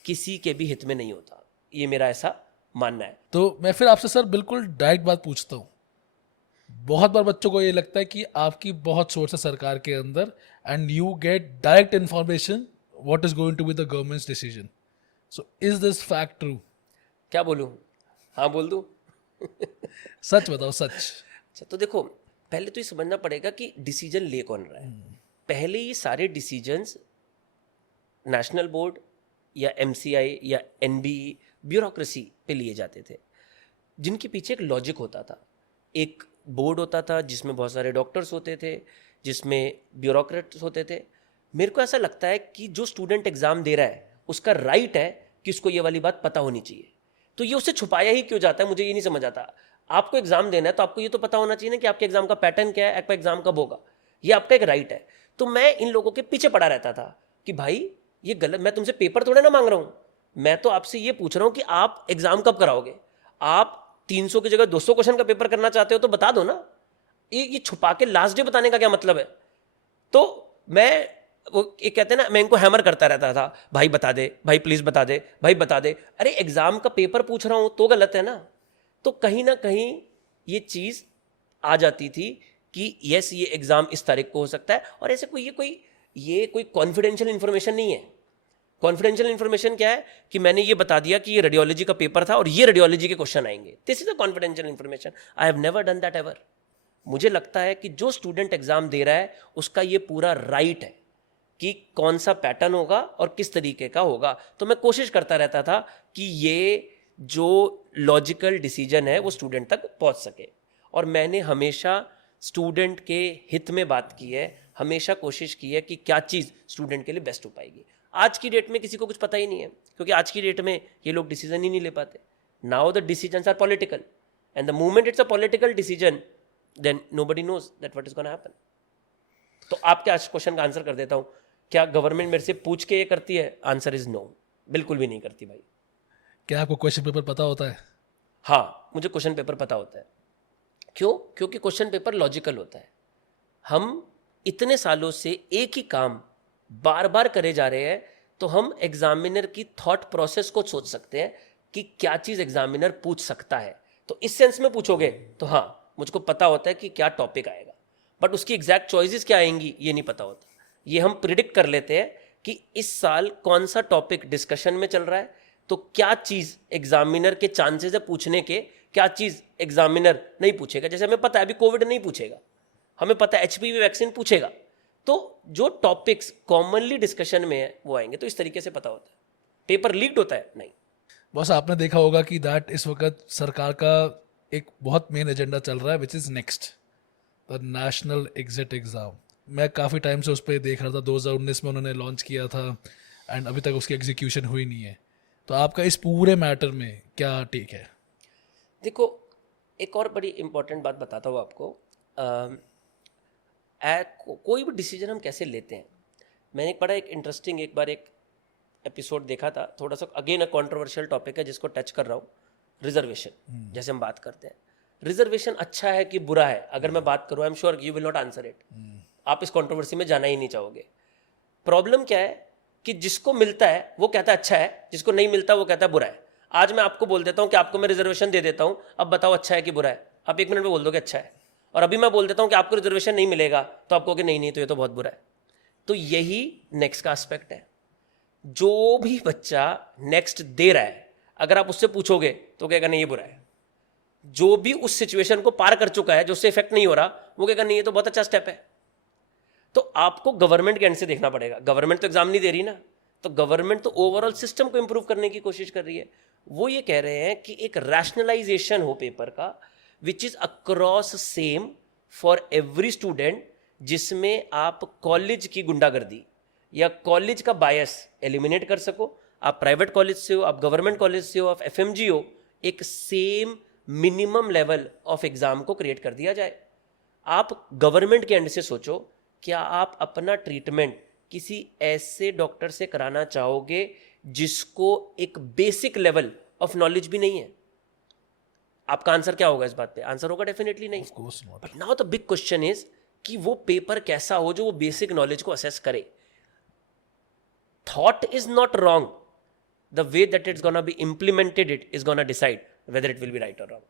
किसी के भी हित में नहीं होता, ये मेरा ऐसा मानना है। तो मैं फिर आपसे सर बिल्कुल डायरेक्ट बात पूछता हूँ। बहुत बार बच्चों को ये लगता है कि आपकी बहुत सोर्स है सरकार के अंदर and you get direct information what is going to be the government's decision. So is this fact true? क्या बोलूँ, हाँ बोल दूँ? सच बताओ, सच। अच्छा, तो देखो, पहले तो ये समझना पड़ेगा कि डिसीजन ले कौन रहा है। पहले ये सारे डिसीजंस नेशनल बोर्ड या एमसीआई या एनबीई ब्यूरोक्रेसी पे लिए जाते थे, जिनके पीछे एक लॉजिक होता था। एक बोर्ड होता था जिसमें बहुत सारे डॉक्टर्स होते थे, जिसमें ब्यूरोक्रेट्स होते थे। मेरे को ऐसा लगता है कि जो स्टूडेंट एग्ज़ाम दे रहा है उसका राइट है कि उसको ये वाली बात पता होनी चाहिए। तो ये उससे छुपाया ही क्यों जाता है, मुझे ये नहीं समझ आता। आपको एग्ज़ाम देना है तो आपको ये तो पता होना चाहिए ना कि आपके एग्ज़ाम का पैटर्न क्या है, आपका एग्ज़ाम कब होगा, ये आपका एक राइट है। तो मैं इन लोगों के पीछे पड़ा रहता था कि भाई ये गलत, मैं तुमसे पेपर थोड़े ना मांग रहा हूँ, मैं तो आपसे ये पूछ रहा हूँ कि आप एग्ज़ाम कब कराओगे। आप 300 की जगह 200 क्वेश्चन का पेपर करना चाहते हो तो बता दो ना। ये छुपा के लास्ट डे बताने का क्या मतलब है? तो मैं वो एक कहते हैं ना, मैं इनको हैमर करता रहता था, भाई बता दे, भाई प्लीज बता दे, भाई बता दे। अरे एग्जाम का पेपर पूछ रहा हूं तो गलत है ना। तो कहीं ना कहीं ये चीज आ जाती थी कि यस ये एग्जाम इस तारीख को हो सकता है, और ऐसे ये कोई कॉन्फिडेंशियल इंफॉर्मेशन नहीं है। कॉन्फिडेंशियल इंफॉर्मेशन क्या है कि मैंने ये बता दिया कि ये रेडियोलॉजी का पेपर था और ये रेडियोलॉजी के क्वेश्चन आएंगे, this is a confidential information. I have never done that ever. मुझे लगता है कि जो स्टूडेंट एग्जाम दे रहा है उसका ये पूरा राइट है कि कौन सा पैटर्न होगा और किस तरीके का होगा। तो मैं कोशिश करता रहता था कि ये जो लॉजिकल डिसीजन है वो स्टूडेंट तक पहुंच सके, और मैंने हमेशा स्टूडेंट के हित में बात की है, हमेशा कोशिश की है कि क्या चीज़ स्टूडेंट के लिए बेस्ट हो पाएगी। आज की डेट में किसी को कुछ पता ही नहीं है, क्योंकि आज की डेट में ये लोग डिसीजन ही नहीं ले पाते। Now the decisions are political, and the moment it's a political decision then nobody knows that what is gonna happen. तो आपके आज क्वेश्चन का आंसर कर देता हूं, क्या गवर्नमेंट मेरे से पूछ के ये करती है? आंसर इज नो, बिल्कुल भी नहीं करती भाई। क्या आपको क्वेश्चन पेपर पता होता है? हाँ, मुझे क्वेश्चन पेपर पता होता है। क्यों? क्योंकि क्वेश्चन पेपर लॉजिकल होता है। हम इतने सालों से एक ही काम बार बार करे जा रहे हैं, तो हम एग्जामिनर की थॉट प्रोसेस को सोच सकते हैं कि क्या चीज़ एग्जामिनर पूछ सकता है। तो इस सेंस में पूछोगे तो हाँ, मुझको पता होता है कि क्या टॉपिक आएगा, बट उसकी एग्जैक्ट चॉइसेस क्या आएंगी ये नहीं पता होता। ये हम प्रिडिक्ट कर लेते हैं कि इस साल कौन सा टॉपिक डिस्कशन में चल रहा है, तो क्या चीज़ एग्जामिनर के चांसेस है पूछने के, क्या चीज़ एग्जामिनर नहीं पूछेगा। जैसे हमें पता है अभी कोविड नहीं पूछेगा, हमें पता है HPV वैक्सीन पूछेगा, तो जो टॉपिक्स कॉमनली डिस्कशन में है वो आएंगे। तो इस तरीके से पता होता है। पेपर लीक्ड होता है नहीं। बस आपने देखा होगा कि दैट इस वक्त सरकार का एक बहुत मेन एजेंडा चल रहा है which is next the national exit exam. मैं काफ़ी टाइम से उस पर देख रहा था, 2019 में उन्होंने लॉन्च किया था एंड अभी तक उसकी एग्जीक्यूशन हुई नहीं है। तो आपका इस पूरे मैटर में क्या टेक है? देखो, एक और बड़ी इंपॉर्टेंट बात बताता हूँ आपको। कोई भी डिसीजन हम कैसे लेते हैं, मैंने एक बड़ा एक इंटरेस्टिंग एक बार एक एपिसोड देखा था, थोड़ा सा अगेन अ कंट्रोवर्शियल टॉपिक है जिसको टच कर रहा हूँ, रिजर्वेशन। जैसे हम बात करते हैं रिजर्वेशन अच्छा है कि बुरा है, अगर मैं बात करूँ I am sure you will not answer it. आप इस कंट्रोवर्सी में जाना ही नहीं चाहोगे। प्रॉब्लम क्या है कि जिसको मिलता है वो कहता है अच्छा है, जिसको नहीं मिलता वो कहता है बुरा है। आज मैं आपको बोल देता हूँ कि आपको मैं रिजर्वेशन दे देता हूँ, अब बताओ अच्छा है कि बुरा है। आप 1 मिनट में बोल दोगे अच्छा है, और अभी मैं बोल देता हूँ कि आपको रिजर्वेशन नहीं मिलेगा, तो आप कहोगे नहीं नहीं तो ये तो बहुत बुरा है। तो यही नेक्स्ट का एस्पेक्ट है। जो भी बच्चा नेक्स्ट दे रहा है, अगर आप उससे पूछोगे तो कहेगा नहीं ये बुरा है। जो भी उस सिचुएशन को पार कर चुका है, जो उससे इफेक्ट नहीं हो रहा, वो कहेगा नहीं ये तो बहुत अच्छा स्टेप है। तो आपको गवर्नमेंट के एंड से देखना पड़ेगा। गवर्नमेंट तो एग्जाम नहीं दे रही ना, तो गवर्नमेंट तो ओवरऑल सिस्टम को इंप्रूव करने की कोशिश कर रही है। वो ये कह रहे हैं कि एक रैशनलाइजेशन हो पेपर का, which is across same for every student, जिसमें आप कॉलेज की गुंडागर्दी या कॉलेज का बायस एलिमिनेट कर सको। आप प्राइवेट कॉलेज से हो, आप गवर्नमेंट कॉलेज से हो, आप FMG हो, एक same minimum level of exam को क्रिएट कर दिया जाए। आप गवर्नमेंट के एंड से सोचो, क्या आप अपना ट्रीटमेंट किसी ऐसे डॉक्टर से कराना चाहोगे जिसको एक बेसिक लेवल ऑफ नॉलेज भी नहीं है? आपका आंसर क्या होगा इस बात पे? आंसर होगा डेफिनेटली नहीं. Of course not. But now the big question is कि वो पेपर कैसा हो जो वो बेसिक नॉलेज को असेस करे. Thought is not wrong, the way that it's gonna be implemented it is gonna decide whether it will be right और wrong.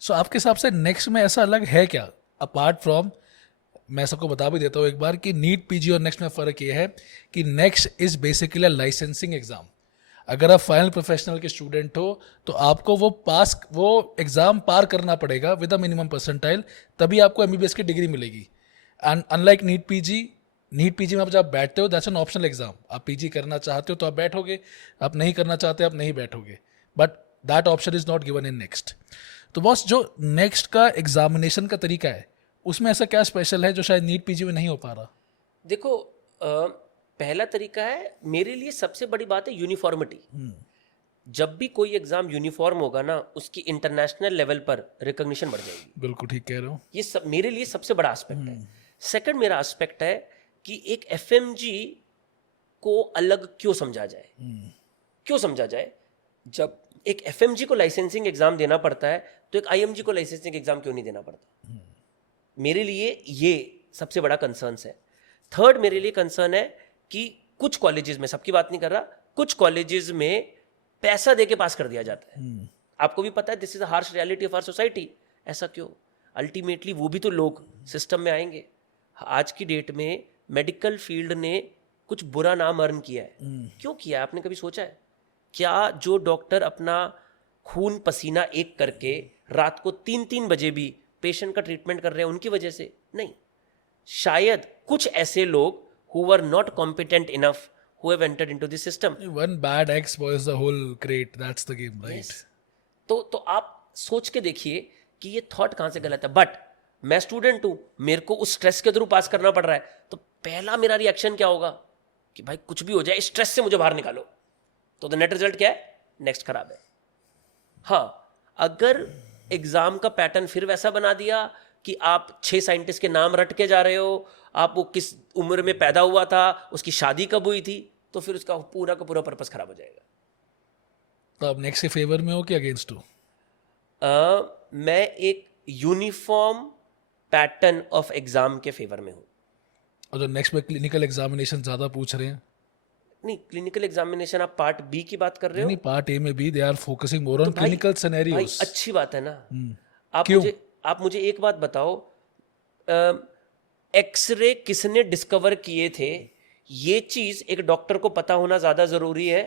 सो आपके हिसाब से नेक्स्ट में ऐसा अलग है क्या अपार्ट फ्रॉम, मैं सबको बता भी देता हूँ एक बार कि नीट पीजी और नेक्स्ट में फ़र्क ये है कि next is basically licensing exam. अगर आप फाइनल प्रोफेशनल के स्टूडेंट हो तो आपको वो एग्ज़ाम पार करना पड़ेगा विद अ मिनिमम परसेंटाइल, तभी आपको एमबीबीएस की डिग्री मिलेगी. एंड अनलाइक नीट पीजी में आप जब बैठते हो दैट्स एन ऑप्शनल एग्जाम. आप पीजी करना चाहते हो तो आप बैठोगे, आप नहीं करना चाहते आप नहीं बैठोगे, but that option is not given in next. तो बॉस जो नेक्स्ट का एग्जामिनेशन का तरीका है उसमें ऐसा क्या स्पेशल है जो शायद नीट पीजी में नहीं हो पा रहा? देखो पहला तरीका है, मेरे लिए सबसे बड़ी बात है यूनिफॉर्मिटी. जब भी कोई एग्जाम यूनिफॉर्म होगा ना, उसकी इंटरनेशनल लेवल पर रिकॉग्निशन बढ़ जाएगी. बिल्कुल ठीक कह रहे हो. ये सब मेरे लिए सबसे बड़ा एस्पेक्ट है. सेकंड मेरा एस्पेक्ट है कि एक एफएमजी को अलग क्यों समझा जाए. क्यों समझा जाए? जब एक एफएमजी को लाइसेंसिंग एग्जाम देना पड़ता है तो एक आईएमजी को लाइसेंसिंग एग्जाम क्यों नहीं देना पड़ता? मेरे लिए ये सबसे बड़ा कंसर्न है. थर्ड मेरे लिए कंसर्न है कि कुछ कॉलेजेस में, सबकी बात नहीं कर रहा, कुछ कॉलेजेस में पैसा देके पास कर दिया जाता है. आपको भी पता है, this is a harsh reality of our society. ऐसा क्यों? अल्टीमेटली वो भी तो लोग सिस्टम में आएंगे. आज की डेट में मेडिकल फील्ड ने कुछ बुरा नाम अर्न किया है. क्यों किया है? आपने कभी सोचा है क्या? जो डॉक्टर अपना खून पसीना एक करके रात को 3-3 बजे भी पेशेंट का ट्रीटमेंट कर रहे हैं, उनकी वजह से नहीं. शायद कुछ ऐसे लोग who were not competent enough who have entered into the system. One bad egg spoils the whole crate. That's the game, right? Yes. तो आप सोच के देखिए कि ये थॉट कहाँ से गलत है. बट मैं स्टूडेंट हूँ, मेरे को उस स्ट्रेस के थ्रू पास करना पड़ रहा है, तो पहला मेरा रिएक्शन क्या होगा कि भाई कुछ भी हो जाए, स्ट्रेस से मुझे बाहर निकालो. तो द नेट रिजल्ट क्या है? नेक्स्ट खराब है. हाँ, अगर एग्जाम का पैटर्न फिर वैसा बना दिया कि आप 6 साइंटिस्ट के नाम रट के जा रहे हो, आप वो किस उम्र में पैदा हुआ था, उसकी शादी कब हुई थी, तो फिर उसका पूरा का पूरा पर्पस खराब हो जाएगा. तो आप नेक्स्ट के फेवर में हो कि अगेंस्ट हो? मैं एक यूनिफॉर्म पैटर्न ऑफ एग्जाम के फेवर में हूँ. और जो नेक्स्ट में क्लिनिकल एग्जामिनेशन ज़्यादा पूछ रहे हैं? नहीं, क्लिनिकल एग्जामिनेशन आप पार्ट बी की बात कर रहे हो? नहीं, पार्ट ए में भी they are focusing more on भाई- क्लिनिकल भाई सिनेरियोस. अच्छी बात है ना. क्यों? आप मुझे एक बात बताओ, एक्सरे किसने डिस्कवर किए थे? ये चीज एक डॉक्टर को पता होना ज्यादा जरूरी है.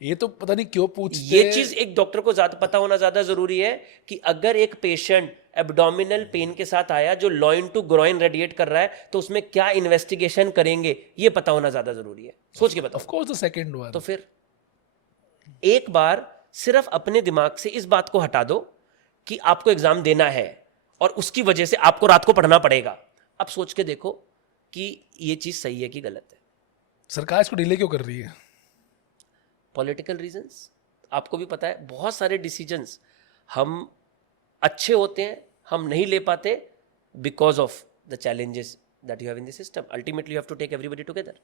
ये तो पता नहीं क्यों पूछते. ये चीज एक डॉक्टर को ज्यादा पता होना ज्यादा जरूरी है कि अगर एक पेशेंट एब्डोमिनल पेन के साथ आया जो लॉइन टू ग्रोइन रेडिएट कर रहा है, तो उसमें क्या इन्वेस्टिगेशन करेंगे, ये पता होना ज्यादा जरूरी है. सोच के बताओ. Of course the second one. तो फिर एक बार सिर्फ अपने दिमाग से इस बात को हटा दो कि आपको एग्जाम देना है और उसकी वजह से आपको रात को पढ़ना पड़ेगा. अब सोच के देखो कि ये चीज सही है कि गलत है. सरकार इसको डिले क्यों कर रही है? Political reasons. आपको भी पता है, बहुत सारे डिसीजंस हम अच्छे होते हैं, हम नहीं ले पाते because of the challenges that you have in the system. Ultimately you have to take everybody together.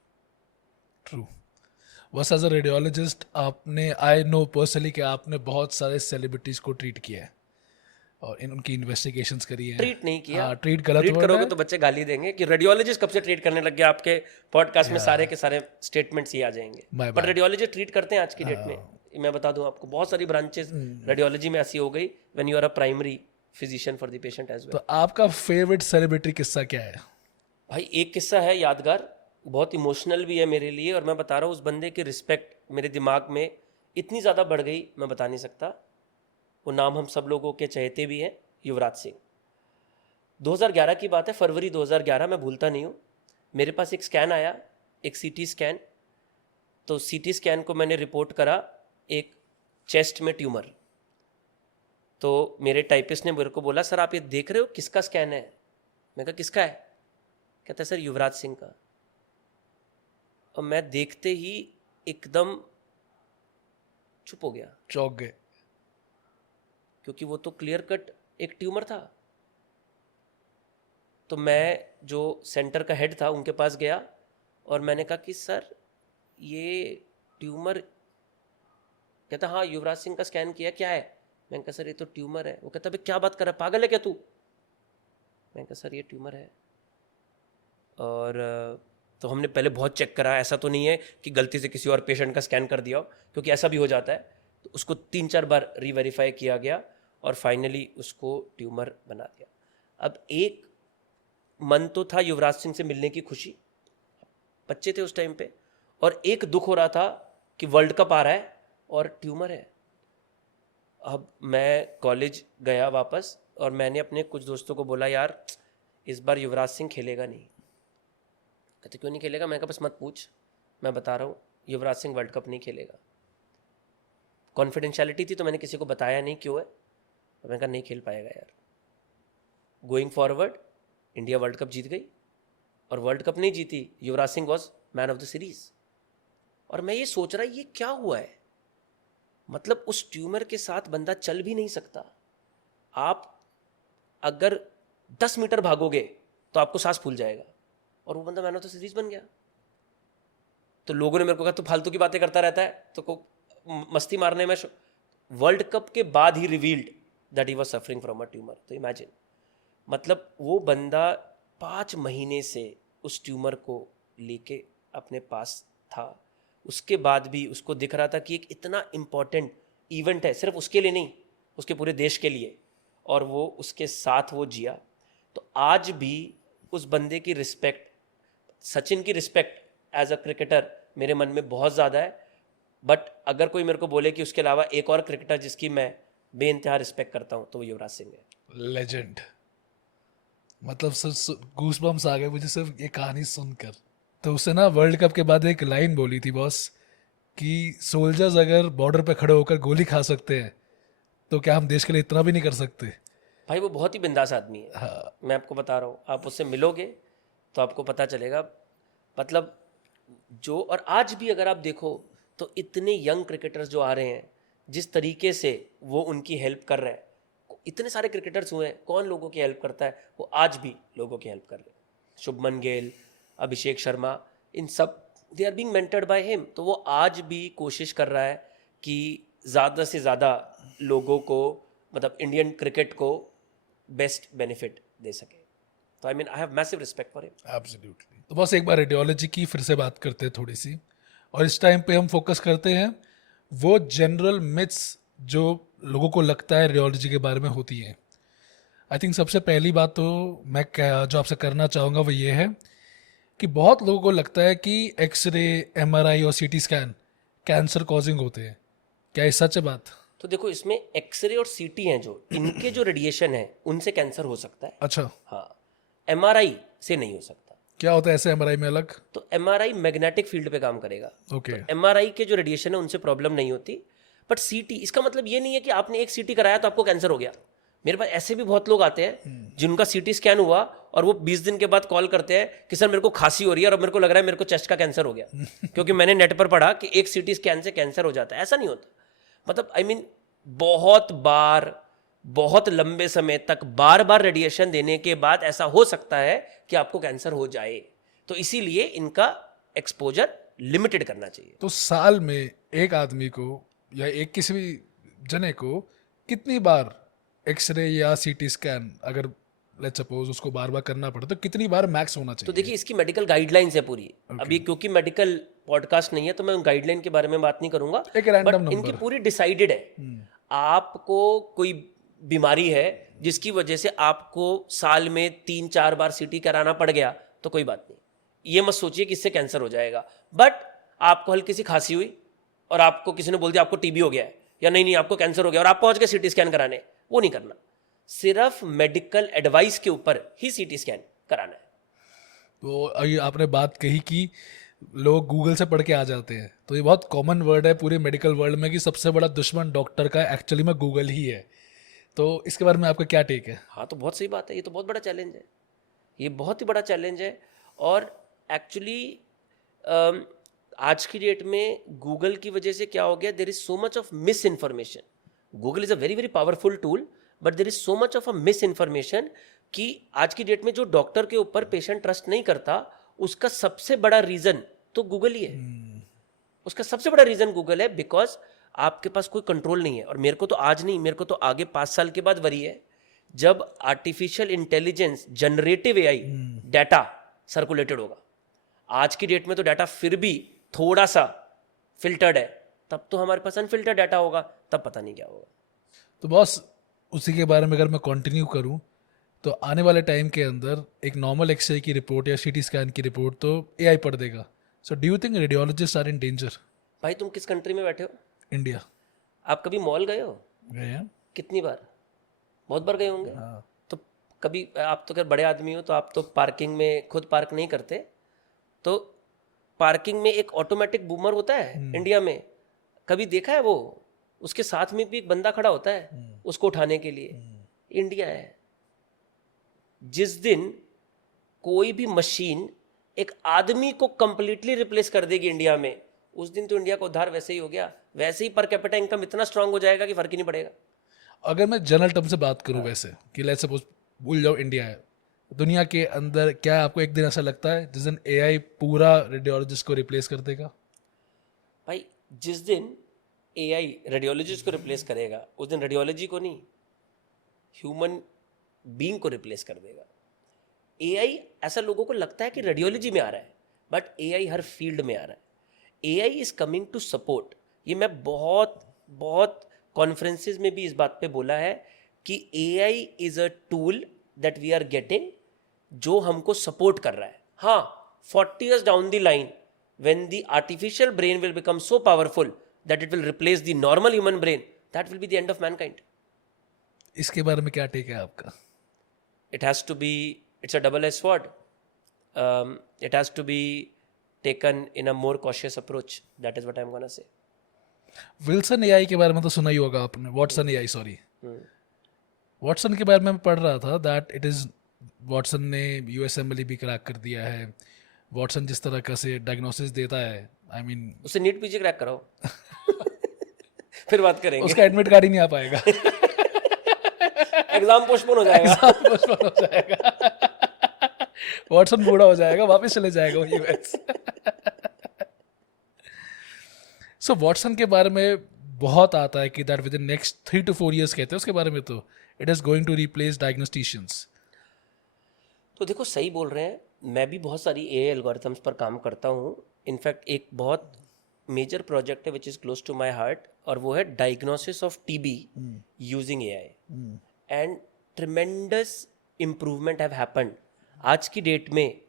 True. बस एज अ रेडियोलॉजिस्ट आपने, आई नो पर्सनली कि आपने बहुत सारे सेलिब्रिटीज को ट्रीट किया है और उनकी इन्वेस्टिगेशंस करी है. ट्रीट नहीं किया. ट्रीट गलत ट्रीट word करोगे है. तो बच्चे गाली देंगे कि रेडियोलॉजिस्ट कब से ट्रीट करने लग गया. आपके पॉडकास्ट में सारे के सारे स्टेटमेंट्स ही आ जाएंगे. My बट रेडियोलॉजिस्ट ट्रीट करते हैं आज की डेट में. मैं बता दूं आपको, बहुत सारी ब्रांचेस रेडियोलॉजी में ऐसी हो गई when you are a primary physician for the patient as well. तो आपका फेवरेट सेलिब्रिटी किस्सा क्या है? भाई एक किस्सा है यादगार, बहुत इमोशनल भी है मेरे लिए, और मैं बता रहा हूँ उस बंदे की रिस्पेक्ट मेरे दिमाग में इतनी ज़्यादा बढ़ गई, मैं बता नहीं सकता. वो नाम हम सब लोगों के चहेते भी हैं, युवराज सिंह. 2011 की बात है, फरवरी 2011, मैं भूलता नहीं हूँ. मेरे पास एक स्कैन आया, एक सीटी स्कैन. तो सीटी स्कैन को मैंने रिपोर्ट करा एक चेस्ट में ट्यूमर. तो मेरे टाइपिस्ट ने मेरे को बोला, सर आप ये देख रहे हो किसका स्कैन है? मैं कहा किसका है? कहता है सर युवराज सिंह का. और मैं देखते ही एकदम चुप हो गया, चौंक गए. क्योंकि वो तो क्लियर कट एक ट्यूमर था. तो मैं जो सेंटर का हेड था उनके पास गया और मैंने कहा कि सर ये ट्यूमर, कहता हाँ युवराज सिंह का स्कैन किया, क्या है? मैंने कहा सर ये तो ट्यूमर है। वो कहता है क्या बात कर रहा है, पागल है क्या तू? मैंने कहा सर ये ट्यूमर है। और तो हमने पहले बहुत चेक करा, ऐसा तो नहीं है कि गलती से किसी और पेशेंट का स्कैन कर दिया हो, क्योंकि ऐसा भी हो जाता है। तो उसको 3-4 बार रीवेरीफाई किया गया और फाइनली उसको ट्यूमर बना दिया। अब एक मन तो था युवराज सिंह से मिलने की खुशी, बच्चे थे उस टाइम पे, और एक दुख हो रहा था कि वर्ल्ड कप आ रहा है और ट्यूमर है। अब मैं कॉलेज गया वापस और मैंने अपने कुछ दोस्तों को बोला यार इस बार युवराज सिंह खेलेगा नहीं। कहते क्यों नहीं खेलेगा? मैं कहा बस मत पूछ, मैं बता रहा हूँ युवराज सिंह वर्ल्ड कप नहीं खेलेगा। कॉन्फिडेंशियलिटी थी तो मैंने किसी को बताया नहीं क्यों है। तो मैंने कहा नहीं खेल पाएगा यार। Going forward India world cup जीत गई, और वर्ल्ड कप नहीं जीती, Yuvraj Singh was man of the series. और मैं ये सोच रहा ये क्या हुआ है, मतलब उस ट्यूमर के साथ बंदा चल भी नहीं सकता। आप अगर 10 मीटर भागोगे तो आपको सांस फूल जाएगा, और वो बंदा मैन ऑफ द सीरीज बन गया। तो लोगों ने मेरे को कहा तू फालतू की बातें करता रहता है, तो को मस्ती मारने में। वर्ल्ड कप के बाद ही revealed that he was suffering from a tumour. तो इमेजिन, मतलब वो बंदा 5 महीने से उस ट्यूमर को लेके अपने पास था। उसके बाद भी उसको दिख रहा था कि एक इतना इम्पॉर्टेंट इवेंट है, सिर्फ उसके लिए नहीं, उसके पूरे देश के लिए, और वो उसके साथ वो जिया। तो आज भी उस बंदे की रिस्पेक्ट, सचिन की रिस्पेक्ट एज अ क्रिकेटर मेरे मन में बहुत ज़्यादा है। बट अगर कोई मेरे को बोले कि उसके अलावा एक और क्रिकेटर जिसकी मैं बेइंतहा रिस्पेक्ट करता हूँ तो वो युवराज सिंह है। लेजेंड। मतलब सर गूसबम्स आ गए मुझे सिर्फ ये कहानी सुनकर। तो उसने ना वर्ल्ड कप के बाद एक लाइन बोली थी बॉस, कि सोल्जर्स अगर बॉर्डर पे खड़े होकर गोली खा सकते हैं तो क्या हम देश के लिए इतना भी नहीं कर सकते? भाई वो बहुत ही बिंदास आदमी है। हाँ। मैं आपको बता रहा हूँ, आप उससे मिलोगे तो आपको पता चलेगा। मतलब जो, और आज भी अगर आप देखो तो इतने यंग क्रिकेटर्स जो आ रहे हैं, जिस तरीके से वो उनकी हेल्प कर रहे हैं, इतने सारे क्रिकेटर्स हुए हैं, कौन लोगों की हेल्प करता है? वो आज भी लोगों की हेल्प कर रहे हैं। शुभमन गिल, अभिषेक शर्मा, इन सब they are being mentored by him. तो वो आज भी कोशिश कर रहा है कि ज़्यादा से ज़्यादा लोगों को, मतलब इंडियन क्रिकेट को बेस्ट बेनिफिट दे सके। तो I mean I have massive respect for him. Absolutely. तो बस एक बार रेडियोलॉजी की फिर से बात करते हैं थोड़ी सी, और इस टाइम पे हम फोकस करते हैं वो जनरल मिथ्स जो लोगों को लगता है रेडियोलॉजी के बारे में होती है। आई थिंक सबसे पहली बात तो मैं जो आपसे करना चाहूँगा वो ये है कि बहुत लोगों को लगता है कि एक्सरे, एमआरआई और सीटी स्कैन कैंसर कॉजिंग होते हैं। क्या ये सच है बात? तो देखो इसमें एक्सरे और सीटी हैं जो, इनके जो रेडिएशन है उनसे कैंसर हो सकता है। अच्छा, हाँ, एमआरआई से नहीं हो सकता। क्या होता है ऐसे एमआरआई में अलग? तो एमआरआई मैग्नेटिक फील्ड पे काम करेगा। ओके। तो एमआरआई के जो रेडिएशन है उनसे प्रॉब्लम नहीं होती। बट सीटी, इसका मतलब ये नहीं है कि आपने एक सीटी कराया तो आपको कैंसर हो गया। मेरे पास ऐसे भी बहुत लोग आते हैं जिनका सीटी स्कैन हुआ और वो 20 दिन के बाद कॉल करते हैं कि सर मेरे को खांसी हो रही है और मेरे को लग रहा है मेरे को चेस्ट का कैंसर हो गया, क्योंकि मैंने नेट पर पढ़ा कि एक सीटी स्कैन से कैंसर हो जाता है। ऐसा नहीं होता। मतलब आई मीन बहुत बार, बहुत लंबे समय तक बार बार रेडिएशन देने के बाद ऐसा हो सकता है कि आपको कैंसर हो जाए। तो इसीलिए इनका एक्सपोजर लिमिटेड करना चाहिए। तो साल में एक आदमी को या एक किसी भी जने को कितनी बार एक्सरे या सीटी स्कैन, अगर लेट्स सपोज उसको बार बार करना पड़े, तो कितनी बार मैक्स होना तो चाहिए? देखिए इसकी मेडिकल गाइडलाइंस है पूरी। अभी क्योंकि मेडिकल पॉडकास्ट नहीं है तो मैं उन गाइडलाइन के बारे में बात नहीं करूंगा। एक रैंडम बट इनकी नंबर। पूरी डिसाइडेड है। आपको कोई बीमारी है जिसकी वजह से आपको साल में 3-4 बार सीटी कराना पड़ गया तो कोई बात नहीं, ये मत सोचिए कि इससे कैंसर हो जाएगा। बट आपको हल्की सी खांसी हुई और आपको किसी ने बोल दिया आपको टीबी हो गया है, या नहीं आपको कैंसर हो गया, और आप पहुंच गए सीटी स्कैन कराने, वो नहीं करना। सिर्फ मेडिकल एडवाइस के ऊपर ही सीटी स्कैन कराना है। तो अभी आपने बात कही कि लोग गूगल से पढ़ के आ जाते हैं, तो ये बहुत कॉमन वर्ड है पूरे मेडिकल वर्ल्ड में कि सबसे बड़ा दुश्मन डॉक्टर का एक्चुअली में गूगल ही है। तो इसके बारे में आपका क्या टेक है? हाँ, तो बहुत सही बात है। ये तो बहुत बड़ा चैलेंज है, ये बहुत ही बड़ा चैलेंज है। और एक्चुअली आज की डेट में गूगल की वजह से क्या हो गया, there is so much of misinformation. Google is a very very powerful tool, but there is so much of a misinformation कि आज की डेट में जो डॉक्टर के ऊपर पेशेंट ट्रस्ट नहीं करता, उसका सबसे बड़ा रीजन तो गूगल ही है। उसका सबसे बड़ा रीजन गूगल है, बिकॉज आपके पास कोई कंट्रोल नहीं है। और मेरे को तो आज नहीं, मेरे को तो आगे 5 साल के बाद वरी है जब artificial intelligence generative AI data circulated होगा। आज की डेट में तो डाटा फिर भी थोड़ा सा फिल्टर्ड है, तब तो हमारे पास अनफिल्टर्ड डाटा होगा, तब पता नहीं क्या होगा। तो बॉस उसी के बारे में अगर मैं कंटिन्यू करूं तो आने वाले टाइम के अंदर एक नॉर्मल एक्सरे की रिपोर्ट या सीटी स्कैन की रिपोर्ट तो एआई पढ़ देगा। So do you think radiologist are in danger? भाई तुम किस कंट्री में बैठे हो? इंडिया आप कभी मॉल गए हो? गए हैं। कितनी बार? बहुत बार गए होंगे। हाँ। तो कभी आप तो खैर बड़े आदमी हो, तो आप तो पार्किंग में खुद पार्क नहीं करते, तो पार्किंग में एक ऑटोमेटिक बूमर होता है इंडिया में, कभी देखा है? वो उसके साथ में भी एक बंदा खड़ा होता है उसको उठाने के लिए। इंडिया है। जिस दिन कोई भी मशीन एक आदमी को कंप्लीटली रिप्लेस कर देगी इंडिया में, उस दिन तो इंडिया का उद्धार वैसे ही हो गया। वैसे ही पर कैपिटा इनकम इतना स्ट्रांग हो जाएगा कि फर्क ही नहीं पड़ेगा। अगर मैं जनरल टर्म से बात करूं वैसे कि लेट्स सपोज भूल जाओ इंडिया है, दुनिया के अंदर क्या आपको एक दिन ऐसा लगता है जिस दिन एआई पूरा रेडियोलॉजिस्ट को रिप्लेस कर देगा? भाई जिस दिन एआई रेडियोलॉजिस्ट को रिप्लेस करेगा, उस दिन रेडियोलॉजी को नहीं, ह्यूमन बीइंग को रिप्लेस कर देगा। एआई ऐसा लोगों को लगता है कि रेडियोलॉजी में आ रहा है, बट एआई हर फील्ड में आ रहा है। AI is coming to support. ये मैं बहुत बहुत कॉन्फ्रेंसेज में भी इस बात पे बोला है कि AI is a tool that we are getting, जो हमको सपोर्ट कर रहा है। हाँ, 40 years down the line when the artificial brain will become so powerful that it will replace the normal human brain, that will be the end of mankind. इसके बारे में क्या टेक है आपका? It has to be, it's a double-edged sword. It has to be taken in a more cautious approach. That is what I'm gonna say. Wilson AI के बारे में तो सुना ही होगा आपने, वॉटसन एआई, सॉरी वॉटसन के बारे में मैं पढ़ रहा था दैट इट इज, वॉटसन ने यूएसएमएल भी क्रैक कर दिया है। वॉटसन जिस तरह का से डायग्नोसिस देता है, आई मीन उससे नीट पीजी क्रैक कराओ। फिर बात करेंगे। उसका एडमिट कार्ड ही नहीं आ पाएगा। एग्जाम पोस्टपोन हो जाएगा। पोस्टपोन हो जाएगा। वॉटसन बूढ़ा हो जाएगा, वापस चले जाएगा वो यूएस। सो वॉटसन के बारे में बहुत आता है कि that with in next 3 to 4 years कहते हैं उसके बारे में, तो it is going to replace diagnosticians. तो देखो सही बोल रहे हैं, मैं भी बहुत सारी एआई एल्गोरिथम्स पर काम करता हूँ। इनफैक्ट एक बहुत मेजर प्रोजेक्ट है which is close to my heart, और वो है diagnosis of TB using AI, and tremendous improvement have happened. आज की डेट में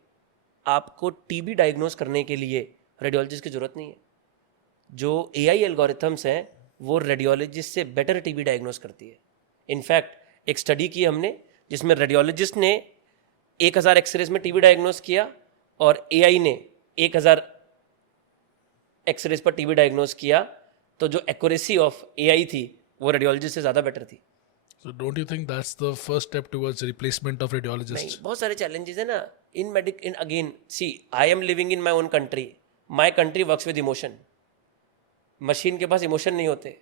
आपको टीबी डायग्नोस करने के लिए रेडियोलॉजिस्ट की ज़रूरत नहीं है। जो एआई एल्गोरिथम्स हैं वो रेडियोलॉजिस्ट से बेटर टीबी डायग्नोस करती है। इनफैक्ट एक स्टडी की हमने जिसमें रेडियोलॉजिस्ट ने 1000 एक्सरेज में टीबी डायग्नोस किया और एआई ने 1000 एक्सरेज पर टीबी डायग्नोस किया, तो जो एक्यूरेसी ऑफ एआई थी वो रेडियोलॉजिस्ट से ज़्यादा बेटर थी। So don't you think that's the first step towards replacement of radiologists? नहीं, बहुत सारे चैलेंजेस है ना in again see I am living in my own country, my country works with emotion. Machine के पास इमोशन नहीं होते,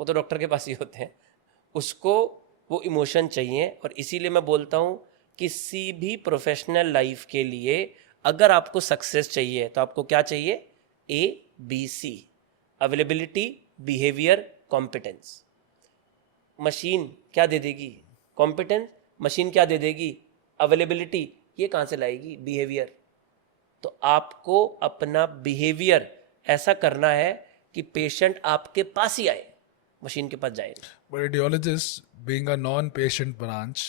वो तो डॉक्टर के पास ही होते हैं। उसको वो इमोशन चाहिए, और इसीलिए मैं बोलता हूँ किसी भी प्रोफेशनल लाइफ के लिए अगर आपको सक्सेस चाहिए तो आपको क्या चाहिए? ABC, availability, behaviour, competence. Machine क्या दे देगी? कॉम्पिटेंस। मशीन क्या दे देगी? अवेलेबिलिटी। ये कहाँ से लाएगी? बिहेवियर। तो आपको अपना बिहेवियर ऐसा करना है कि पेशेंट आपके पास ही आए, मशीन के पास जाए। But radiologist being a non-patient branch,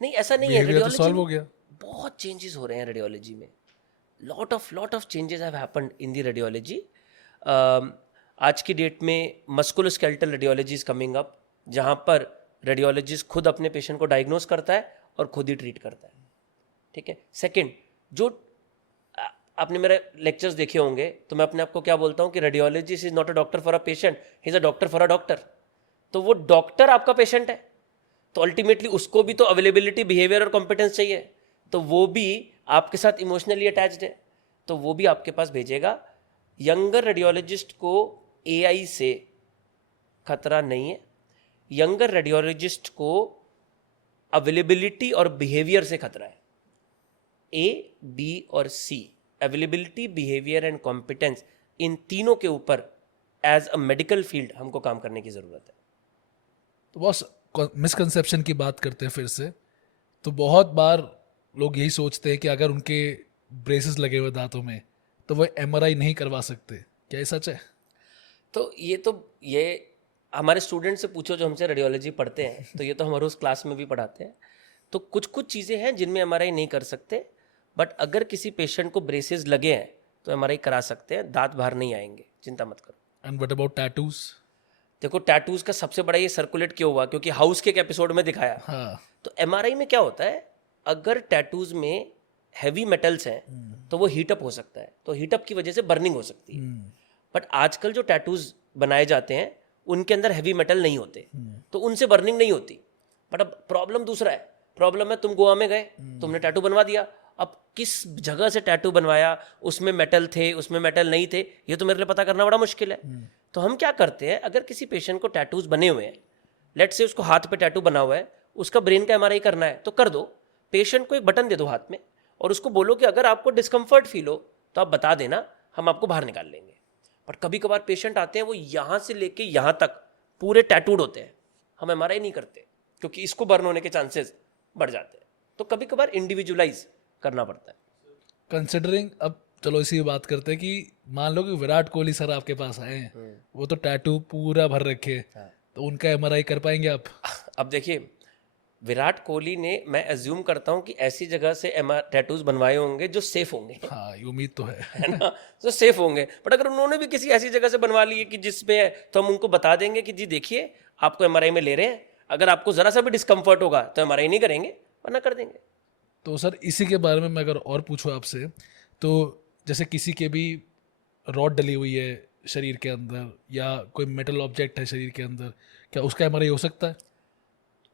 नहीं, ऐसा नहीं है। behavior तो solve हो रेडियोलॉजी गया। बहुत चेंजेस हो रहे हैं रेडियोलॉजी में। Lot of changes have happened in the radiology. आज की डेट में musculoskeletal radiology is coming up, जहाँ पर रेडियोलॉजिस्ट खुद अपने पेशेंट को डायग्नोस करता है और खुद ही ट्रीट करता है। ठीक है। सेकंड, जो आपने मेरे लेक्चर्स देखे होंगे, तो मैं अपने आप को क्या बोलता हूँ कि radiologist is not a doctor for a patient, he is a doctor for a doctor. तो वो डॉक्टर आपका पेशेंट है, तो अल्टीमेटली उसको भी तो अवेलेबिलिटी, बिहेवियर और कॉम्पिटेंस चाहिए, तो वो भी आपके साथ इमोशनली अटैच्ड है, तो वो भी आपके पास भेजेगा। यंगर रेडियोलॉजिस्ट को एआई से खतरा नहीं है, यंगर रेडियोलॉजिस्ट को अवेलेबिलिटी और बिहेवियर से खतरा है। ए, बी और सी, अवेलेबिलिटी, बिहेवियर एंड कॉम्पिटेंस, इन तीनों के ऊपर एज अ मेडिकल फील्ड हमको काम करने की ज़रूरत है। तो बॉस, मिसकंसेप्शन की बात करते हैं फिर से। तो बहुत बार लोग यही सोचते हैं कि अगर उनके ब्रेसेस लगे हुए दांतों में तो वो एमआरआई नहीं करवा सकते। क्या ये सच है? तो ये हमारे स्टूडेंट से पूछो जो हमसे रेडियोलॉजी पढ़ते हैं, तो ये तो हमारे उस क्लास में भी पढ़ाते हैं। तो कुछ कुछ चीज़ें हैं जिनमें एमआरआई नहीं कर सकते, बट अगर किसी पेशेंट को ब्रेसेस लगे हैं तो एमआरआई करा सकते हैं, दांत बाहर नहीं आएंगे, चिंता मत करो। And what about tattoos? देखो टैटूज का सबसे बड़ा ये सर्कुलेट क्यों हुआ, क्योंकि हाउस के एक एपिसोड में दिखाया। हाँ। तो एमआरआई में क्या होता है, अगर टैटूज में हैवी मेटल्स हैं तो वो हीटअप हो सकता है, तो हीटअप की वजह से बर्निंग हो सकती है। बट आजकल जो टैटूज बनाए जाते हैं उनके अंदर हैवी मेटल नहीं होते, तो उनसे बर्निंग नहीं होती। बट अब प्रॉब्लम दूसरा है, प्रॉब्लम है तुम गोवा में गए, तुमने टैटू बनवा दिया, अब किस जगह से टैटू बनवाया, उसमें मेटल थे उसमें मेटल नहीं थे, ये तो मेरे लिए पता करना बड़ा मुश्किल है। तो हम क्या करते हैं, अगर किसी पेशेंट को टैटूज बने हुए हैं, लेट से उसको हाथ पे टैटू बना हुआ है, उसका ब्रेन का एमआरआई करना है तो कर दो। पेशेंट को एक बटन दे दो हाथ में और उसको बोलो कि अगर आपको डिस्कम्फर्ट फील हो तो आप बता देना, हम आपको बाहर निकाल लेंगे। बट कभी कभार पेशेंट आते हैं वो यहाँ से लेके यहाँ तक पूरे टैटूड होते हैं, हम एमआरआई नहीं करते क्योंकि इसको बर्न होने के चांसेस बढ़ जाते हैं। तो कभी कभार इंडिविजुअलाइज करना पड़ता है। कंसिडरिंग, अब चलो इसी बात करते हैं कि मान लो कि विराट कोहली सर आपके पास आए हैं, वो तो टैटू पूरा भर रखे, तो उनका एमआरआई कर पाएंगे आप? अब देखिए, विराट कोहली ने, मैं एज्यूम करता हूँ कि ऐसी जगह से टैटूज बनवाए होंगे जो सेफ होंगे, हाँ, ये उम्मीद तो है ना, जो सेफ होंगे। बट अगर उन्होंने भी किसी ऐसी जगह से बनवा लिए कि जिसपे है, तो हम उनको बता देंगे कि जी देखिए आपको एमआरआई में ले रहे हैं, अगर आपको जरा सा भी डिस्कम्फर्ट होगा तो एमआरआई नहीं करेंगे, वरना कर देंगे। तो सर इसी के बारे में मैं अगर और पूछूं आपसे, तो जैसे किसी के भी रॉड डली हुई है शरीर के अंदर या कोई मेटल ऑब्जेक्ट है शरीर के अंदर, क्या उसका एमआरआई हो सकता है?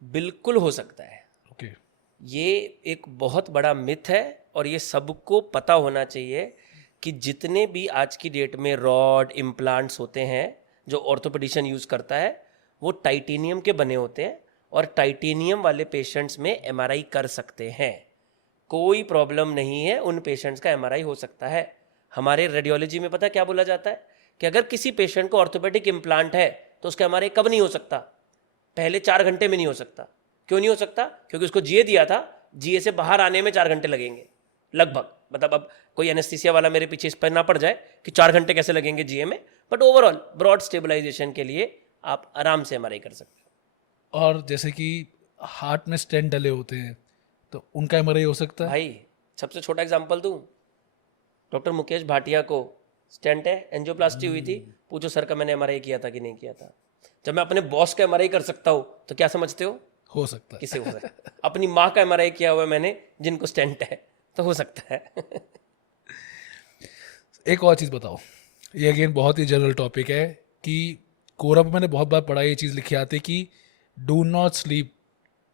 बिल्कुल हो सकता है। ओके। ये एक बहुत बड़ा मिथ है और ये सबको पता होना चाहिए कि जितने भी आज की डेट में रॉड इम्प्लांट्स होते हैं जो ऑर्थोपेडिशियन यूज़ करता है, वो टाइटेनियम के बने होते हैं और टाइटेनियम वाले पेशेंट्स में एमआरआई कर सकते हैं। कोई प्रॉब्लम नहीं है, उन पेशेंट्स का एमआरआई हो सकता है। हमारे रेडियोलॉजी में पता क्या बोला जाता है कि अगर किसी पेशेंट को ऑर्थोपेडिक इम्प्लांट है तो उसका एमआरआई कब नहीं हो सकता? पहले 4 घंटे में नहीं हो सकता। क्यों नहीं हो सकता? क्योंकि उसको जीए दिया था, जीए से बाहर आने में 4 घंटे लगेंगे लगभग। मतलब अब कोई एनेस्थीसिया वाला मेरे पीछे इस पर ना पड़ जाए कि 4 घंटे कैसे लगेंगे जीए में, बट ओवरऑल ब्रॉड स्टेबलाइजेशन के लिए आप आराम से एमआरआई कर सकते हो। और जैसे कि हार्ट में स्टेंट डले होते हैं तो उनका एमआरआई हो सकता है? भाई सबसे छोटा एग्जांपल दूं, डॉक्टर मुकेश भाटिया को स्टेंट है, एंजियोप्लास्टी हुई थी, पूछो सर का मैंने एमआरआई किया था कि नहीं किया था। जब मैं अपने बॉस का एमआरआई कर सकता हूँ तो क्या समझते हो सकता है। किसे हो सकता है? अपनी माँ का एमआरआई किया हुआ है मैंने, जिनको स्टेंट है, तो हो सकता है। एक और चीज़ बताओ, ये अगेन बहुत ही जनरल टॉपिक है कि कोरा पे मैंने बहुत बार पढ़ा, ये चीज़ लिखी आती है कि do not sleep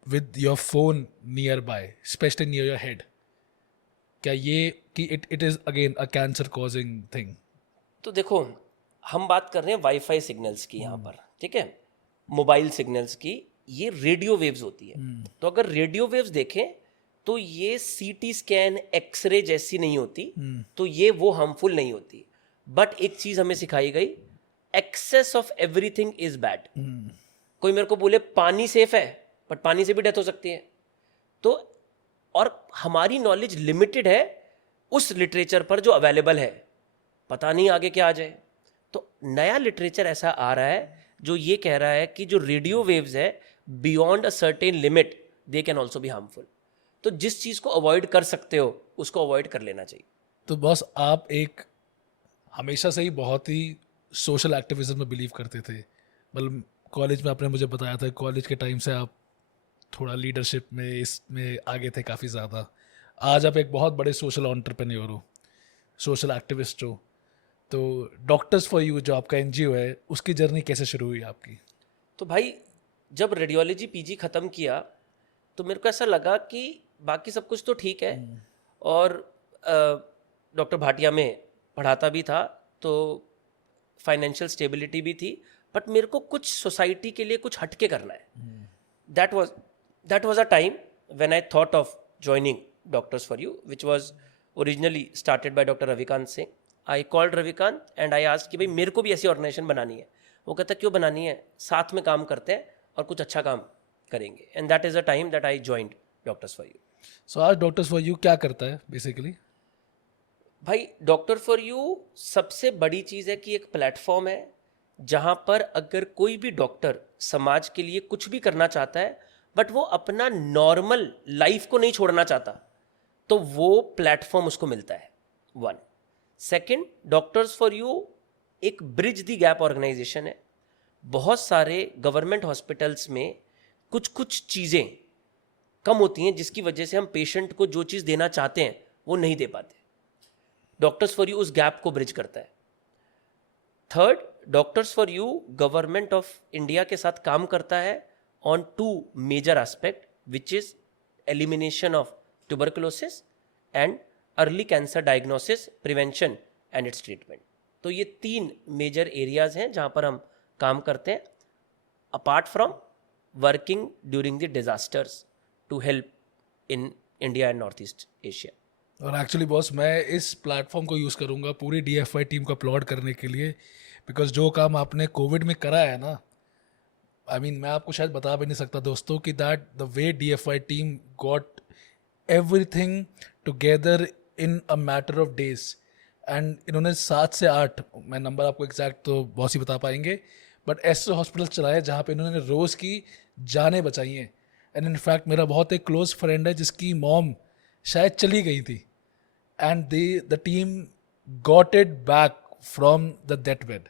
with your phone near by, specially near your head. क्या ये कि it is again a cancer causing thing? तो देखो, हम बात कर रहे हैं वाईफाई सिग्नल्स की यहाँ पर, ठीक है, मोबाइल सिग्नल्स की। ये रेडियो वेव्स होती है। तो अगर रेडियो वेव्स देखें तो ये सीटी स्कैन, एक्सरे जैसी नहीं होती, तो ये वो हार्मफुल नहीं होती। बट एक चीज हमें सिखाई गई, excess of everything is bad. कोई मेरे को बोले पानी सेफ है, बट पानी से भी डेथ हो सकती है। तो और हमारी नॉलेज लिमिटेड है उस लिटरेचर पर जो अवेलेबल है, पता नहीं आगे क्या आ जाए। तो नया लिटरेचर ऐसा आ रहा है जो ये कह रहा है कि जो रेडियो वेव्स है, beyond a certain limit they can also be harmful. तो जिस चीज़ को अवॉइड कर सकते हो उसको अवॉइड कर लेना चाहिए। तो बॉस, आप एक हमेशा से ही बहुत ही सोशल एक्टिविज्म में बिलीव करते थे। मतलब कॉलेज में आपने मुझे बताया था, कॉलेज के टाइम से आप थोड़ा लीडरशिप में इसमें आगे थे काफ़ी ज़्यादा। आज आप एक बहुत बड़े सोशल एंटरप्रेन्योर हो, सोशल एक्टिविस्ट हो। तो डॉक्टर्स फॉर यू जो आपका एनजीओ है, उसकी जर्नी कैसे शुरू हुई आपकी? तो भाई जब रेडियोलॉजी पीजी ख़त्म किया तो मेरे को ऐसा लगा कि बाकी सब कुछ तो ठीक है, और डॉक्टर भाटिया में पढ़ाता भी था तो फाइनेंशियल स्टेबिलिटी भी थी, बट मेरे को कुछ सोसाइटी के लिए कुछ हटके करना है। That was a time when I thought of joining doctors for you, which was originally started by doctor Ravikant Singh. I called Ravikant and I asked कि भाई मेरे को भी ऐसी ऑर्गेनाइजेशन बनानी है. वो कहता क्यों बनानी है, साथ में काम करते हैं और कुछ अच्छा काम करेंगे. And that is the time that I joined doctors for you. So आज डॉक्टर्स फॉर यू क्या करता है बेसिकली? भाई डॉक्टर फॉर यू सबसे बड़ी चीज़ है कि एक प्लेटफॉर्म है जहाँ पर अगर कोई भी डॉक्टर समाज के लिए कुछ भी करना चाहता है बट वो अपना नॉर्मल लाइफ को नहीं छोड़ना चाहता, तो वो प्लेटफॉर्म उसको मिलता है. 1. सेकंड, डॉक्टर्स फॉर यू एक ब्रिज दी गैप ऑर्गेनाइजेशन है. बहुत सारे गवर्नमेंट हॉस्पिटल्स में कुछ कुछ चीज़ें कम होती हैं जिसकी वजह से हम पेशेंट को जो चीज़ देना चाहते हैं वो नहीं दे पाते. डॉक्टर्स फॉर यू उस गैप को ब्रिज करता है. Third, Doctors for You government of India के साथ काम करता है on 2 major aspect, which is elimination of tuberculosis and early cancer diagnosis, prevention and its treatment. तो ये 3 मेजर एरियाज हैं जहाँ पर हम काम करते हैं, apart from working during the disasters to help in India and North East Asia. और एक्चुअली बॉस मैं इस प्लेटफॉर्म को यूज़ करूँगा पूरी DFI टीम को अपलॉड करने के लिए, बिकॉज जो काम आपने कोविड में करा है ना, आई मीन मैं आपको शायद बता भी नहीं सकता दोस्तों कि that the way DFI team got everything together in a matter of days. And इन्होंने 7 से 8, मैं नंबर आपको एग्जैक्ट तो बॉस ही बता पाएंगे, बट ऐसे हॉस्पिटल चलाए जहाँ पे इन्होंने रोज़ की जानें बचाई हैं. एंड इनफैक्ट मेरा बहुत एक क्लोज फ्रेंड है जिसकी मॉम शायद चली गई थी, and the team got it back from the death bed.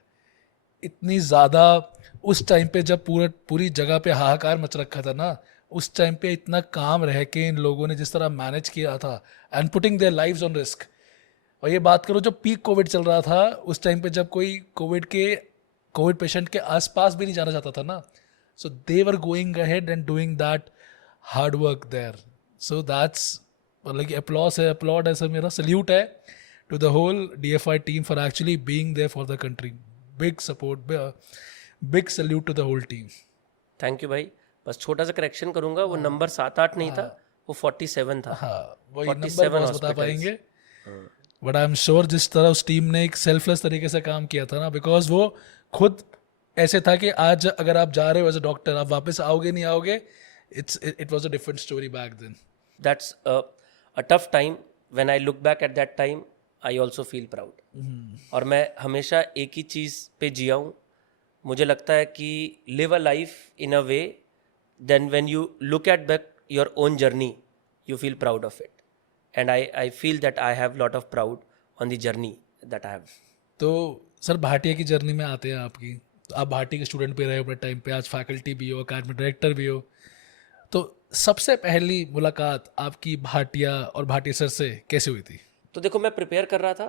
इतनी ज़्यादा उस टाइम पे जब पूरी जगह पे हाहाकार मच रखा था ना, उस टाइम पे इतना काम रह के इन लोगों ने जिस तरह मैनेज किया था and putting their lives on risk. और ये बात करो जब पीक कोविड चल रहा था, उस टाइम पे जब कोई कोविड पेशेंट के आसपास भी नहीं जाना चाहता था ना, so they were going ahead and doing that hard work there. So that's like applaud है सर, मेरा सल्यूट है to the whole DFI team for actually being there for the country. Big support, big salute to the whole team. Thank you भाई. बस छोटा सा correction करूंगा, वो number 7-8 नहीं था, वो 47 था. हाँ वही 47 नंबर बता hospitals. पाएंगे, बट आई एम श्योर जिस तरह उस टीम ने एक सेल्फलेस तरीके से काम किया था ना, बिकॉज वो खुद ऐसे था कि आज अगर आप जा रहे हो एज अ डॉक्टर, आप वापस आओगे नहीं आओगे, it was a different story back then. That's a tough time. When I look back at that time, I also feel proud. और मैं हमेशा एक ही चीज़ पे जिया हूँ. मुझे लगता है कि live a life in a way, then when you look at back your own journey, you feel proud of it. And I feel that I have lot of proud on the journey that I have. तो sir Bhatia की journey में आते हैं आपकी, तो आप भाटिया के student पे रहे हो अपने टाइम पे, आज फैकल्टी भी हो, अकेडमी डायरेक्टर भी हो, तो सबसे पहली मुलाकात आपकी भाटिया और भाटिया सर से कैसे हुई थी? तो देखो मैं प्रिपेयर कर रहा था,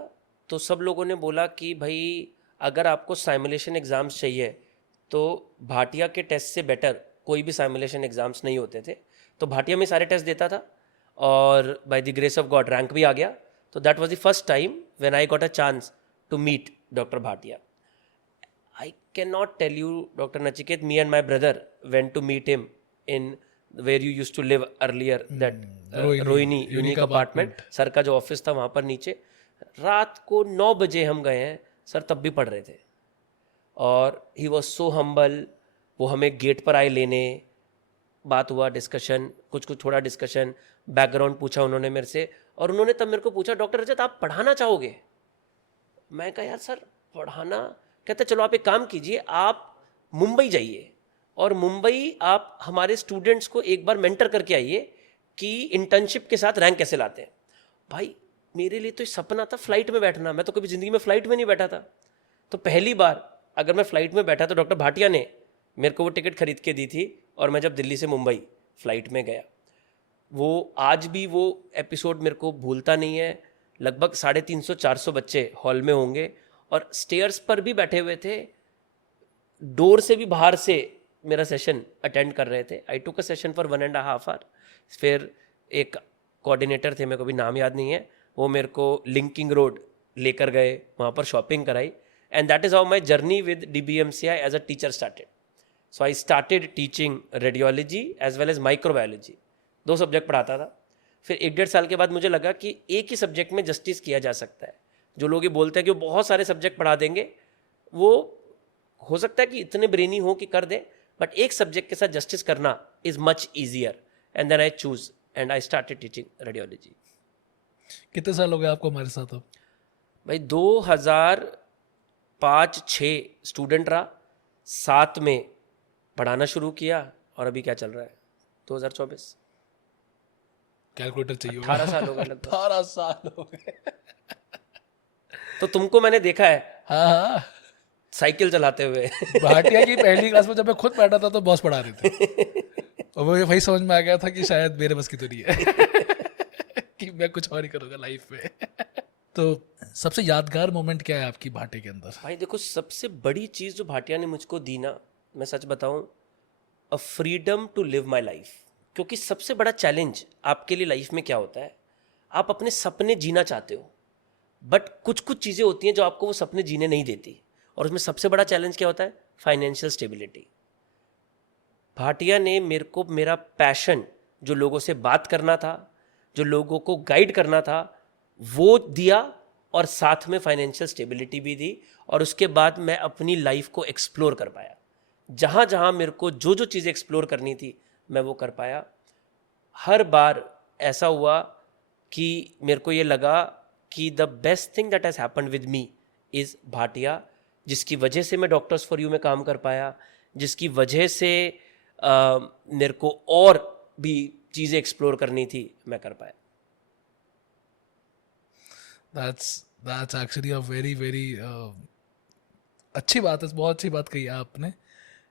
तो सब लोगों ने बोला कि भाई अगर आपको साइमुलेशन एग्ज़ाम्स चाहिए तो भाटिया के टेस्ट से बेटर कोई भी साइमुलेशन एग्ज़ाम्स नहीं होते थे. तो भाटिया में सारे टेस्ट देता था और by the grace of God rank भी आ गया. तो that was the first time when I got a chance to meet doctor Bhatia. I can not tell you doctor Nachiket, me and my brother went to meet him in where you used to live earlier, that Rohini unique apartment. Sir का जो office था वहाँ पर नीचे. रात को 9 बजे हम गए हैं, सर तब भी पढ़ रहे थे. और ही वॉज सो हम्बल. वो हमें गेट पर आए लेने, बात हुआ, डिस्कशन, कुछ थोड़ा डिस्कशन, बैकग्राउंड पूछा उन्होंने मेरे से. और उन्होंने तब मेरे को पूछा, डॉक्टर रजत आप पढ़ाना चाहोगे? मैं कहा यार सर पढ़ाना. कहते चलो आप एक काम कीजिए, आप मुंबई जाइए और मुंबई आप हमारे स्टूडेंट्स को एक बार मेंटर करके आइए कि इंटर्नशिप के साथ रैंक कैसे लाते हैं. भाई मेरे लिए तो सपना था फ्लाइट में बैठना. मैं तो कभी ज़िंदगी में फ़्लाइट में नहीं बैठा था. तो पहली बार अगर मैं फ़्लाइट में बैठा तो डॉक्टर भाटिया ने मेरे को वो टिकट खरीद के दी थी. और मैं जब दिल्ली से मुंबई फ़्लाइट में गया, वो आज भी वो एपिसोड मेरे को भूलता नहीं है. लगभग 350-400 बच्चे हॉल में होंगे और स्टेयर्स पर भी बैठे हुए थे, डोर से भी बाहर से मेरा सेशन अटेंड कर रहे थे. आई टुक अ सेशन फॉर 1.5 आवर. फिर एक कोऑर्डिनेटर थे, मेरे को भी नाम याद नहीं है, वो मेरे को लिंकिंग रोड लेकर गए, वहाँ पर शॉपिंग कराई. And that is how my journey with DBMCI as a teacher started. So I started teaching radiology as well as microbiology. 2 subject पढ़ाता था. फिर 1-1.5 साल के बाद मुझे लगा कि एक ही सब्जेक्ट में जस्टिस किया जा सकता है. जो लोग ये बोलते हैं कि वो बहुत सारे सब्जेक्ट पढ़ा देंगे, वो हो सकता है कि इतने ब्रेनी हो कि कर दे, बट एक सब्जेक्ट के साथ जस्टिस करना is much easier. And then I choose and I started teaching radiology. कितने साल हो गए आपको हमारे साथ अब? भाई 2005-6 स्टूडेंट रहा, 7 में पढ़ाना शुरू किया, और अभी क्या चल रहा है 2024. कैलकुलेटर चाहिए 18 साल हो गए लगभग. 18 साल हो गए. तो तुमको मैंने देखा है हाँ हाँ, साइकिल चलाते हुए. भाटिया की पहली क्लास में जब मैं खुद बैठा था तो बॉस पढ़ा रहे थे, और वो वही समझ में आ गया था कि शायद मेरे बस की तो नहीं है कि मैं कुछ और ही करूँगा लाइफ में. तो सबसे यादगार मोमेंट क्या है आपकी भाटे के अंदर? भाई देखो, सबसे बड़ी चीज़ जो भाटिया ने मुझको दी ना, मैं सच बताऊं, a freedom to live my life. क्योंकि सबसे बड़ा चैलेंज आपके लिए लाइफ में क्या होता है, आप अपने सपने जीना चाहते हो, बट कुछ कुछ चीज़ें होती हैं जो आपको वो सपने जीने नहीं देती, और उसमें सबसे बड़ा चैलेंज क्या होता है, फाइनेंशियल स्टेबिलिटी. भाटिया ने मेरे को मेरा पैशन, जो लोगों से बात करना था, जो लोगों को गाइड करना था, वो दिया, और साथ में फाइनेंशियल स्टेबिलिटी भी दी. और उसके बाद मैं अपनी लाइफ को एक्सप्लोर कर पाया. जहाँ जहाँ मेरे को जो जो चीज़ें एक्सप्लोर करनी थी मैं वो कर पाया. हर बार ऐसा हुआ कि मेरे को ये लगा कि the best thing that has happened with me is Bhatia, जिसकी वजह से मैं डॉक्टर्स फॉर यू में काम कर पाया, जिसकी वजह से मेरे को और भी चीज़ें एक्सप्लोर करनी थी, मैं कर पाया. That's actually a very very अच्छी बात है, बहुत अच्छी बात कही है आपने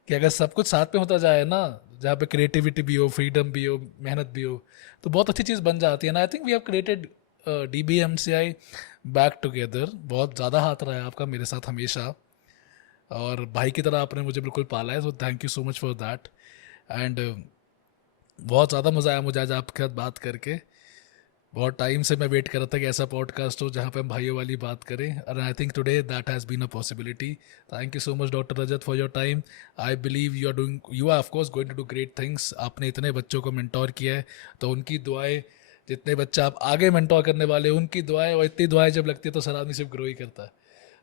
कि अगर सब कुछ साथ में होता जाए ना, जहाँ पे क्रिएटिविटी भी हो, फ्रीडम भी हो, मेहनत भी हो, तो बहुत अच्छी चीज़ बन जाती है ना. I think we have created DBMCI back together. बहुत ज़्यादा हाथ रहा है आपका मेरे साथ हमेशा, और भाई की तरह आपने मुझे बिल्कुल पाला है, so thank you so much for that. And बहुत ज़्यादा मज़ा आया मुझे आज आपके साथ बात करके. बहुत टाइम से मैं वेट कर रहा था कि ऐसा पॉडकास्ट हो जहाँ पे हम भाइयों वाली बात करें, और I think today that has been a possibility. Thank you so much doctor Rajat for your time. I believe you are of course going to do great things. आपने इतने बच्चों को मेंटोर किया है, तो उनकी दुआएं, जितने बच्चे आप आगे मेंटोर करने वाले हैं, उनकी दुआएं, और इतनी दुआएं जब लगती है तो सर आदमी सिर्फ ग्रो ही करता है.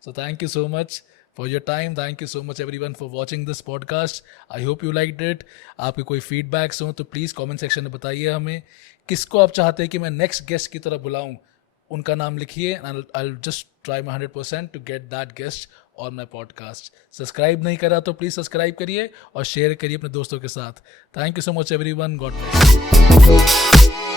So thank you so much for your time. Thank you so much everyone for watching this podcast. I hope you liked it. आपके कोई फीडबैक्स हो तो प्लीज़ कमेंट सेक्शन में बताइए हमें. किसको आप चाहते हैं कि मैं नेक्स्ट गेस्ट की तरह बुलाऊं, उनका नाम लिखिए, and I'll just try my 100% to get that guest on my podcast. Subscribe नहीं करा तो प्लीज़ सब्सक्राइब करिए और शेयर करिए अपने दोस्तों के साथ. Thank you so much everyone. God bless.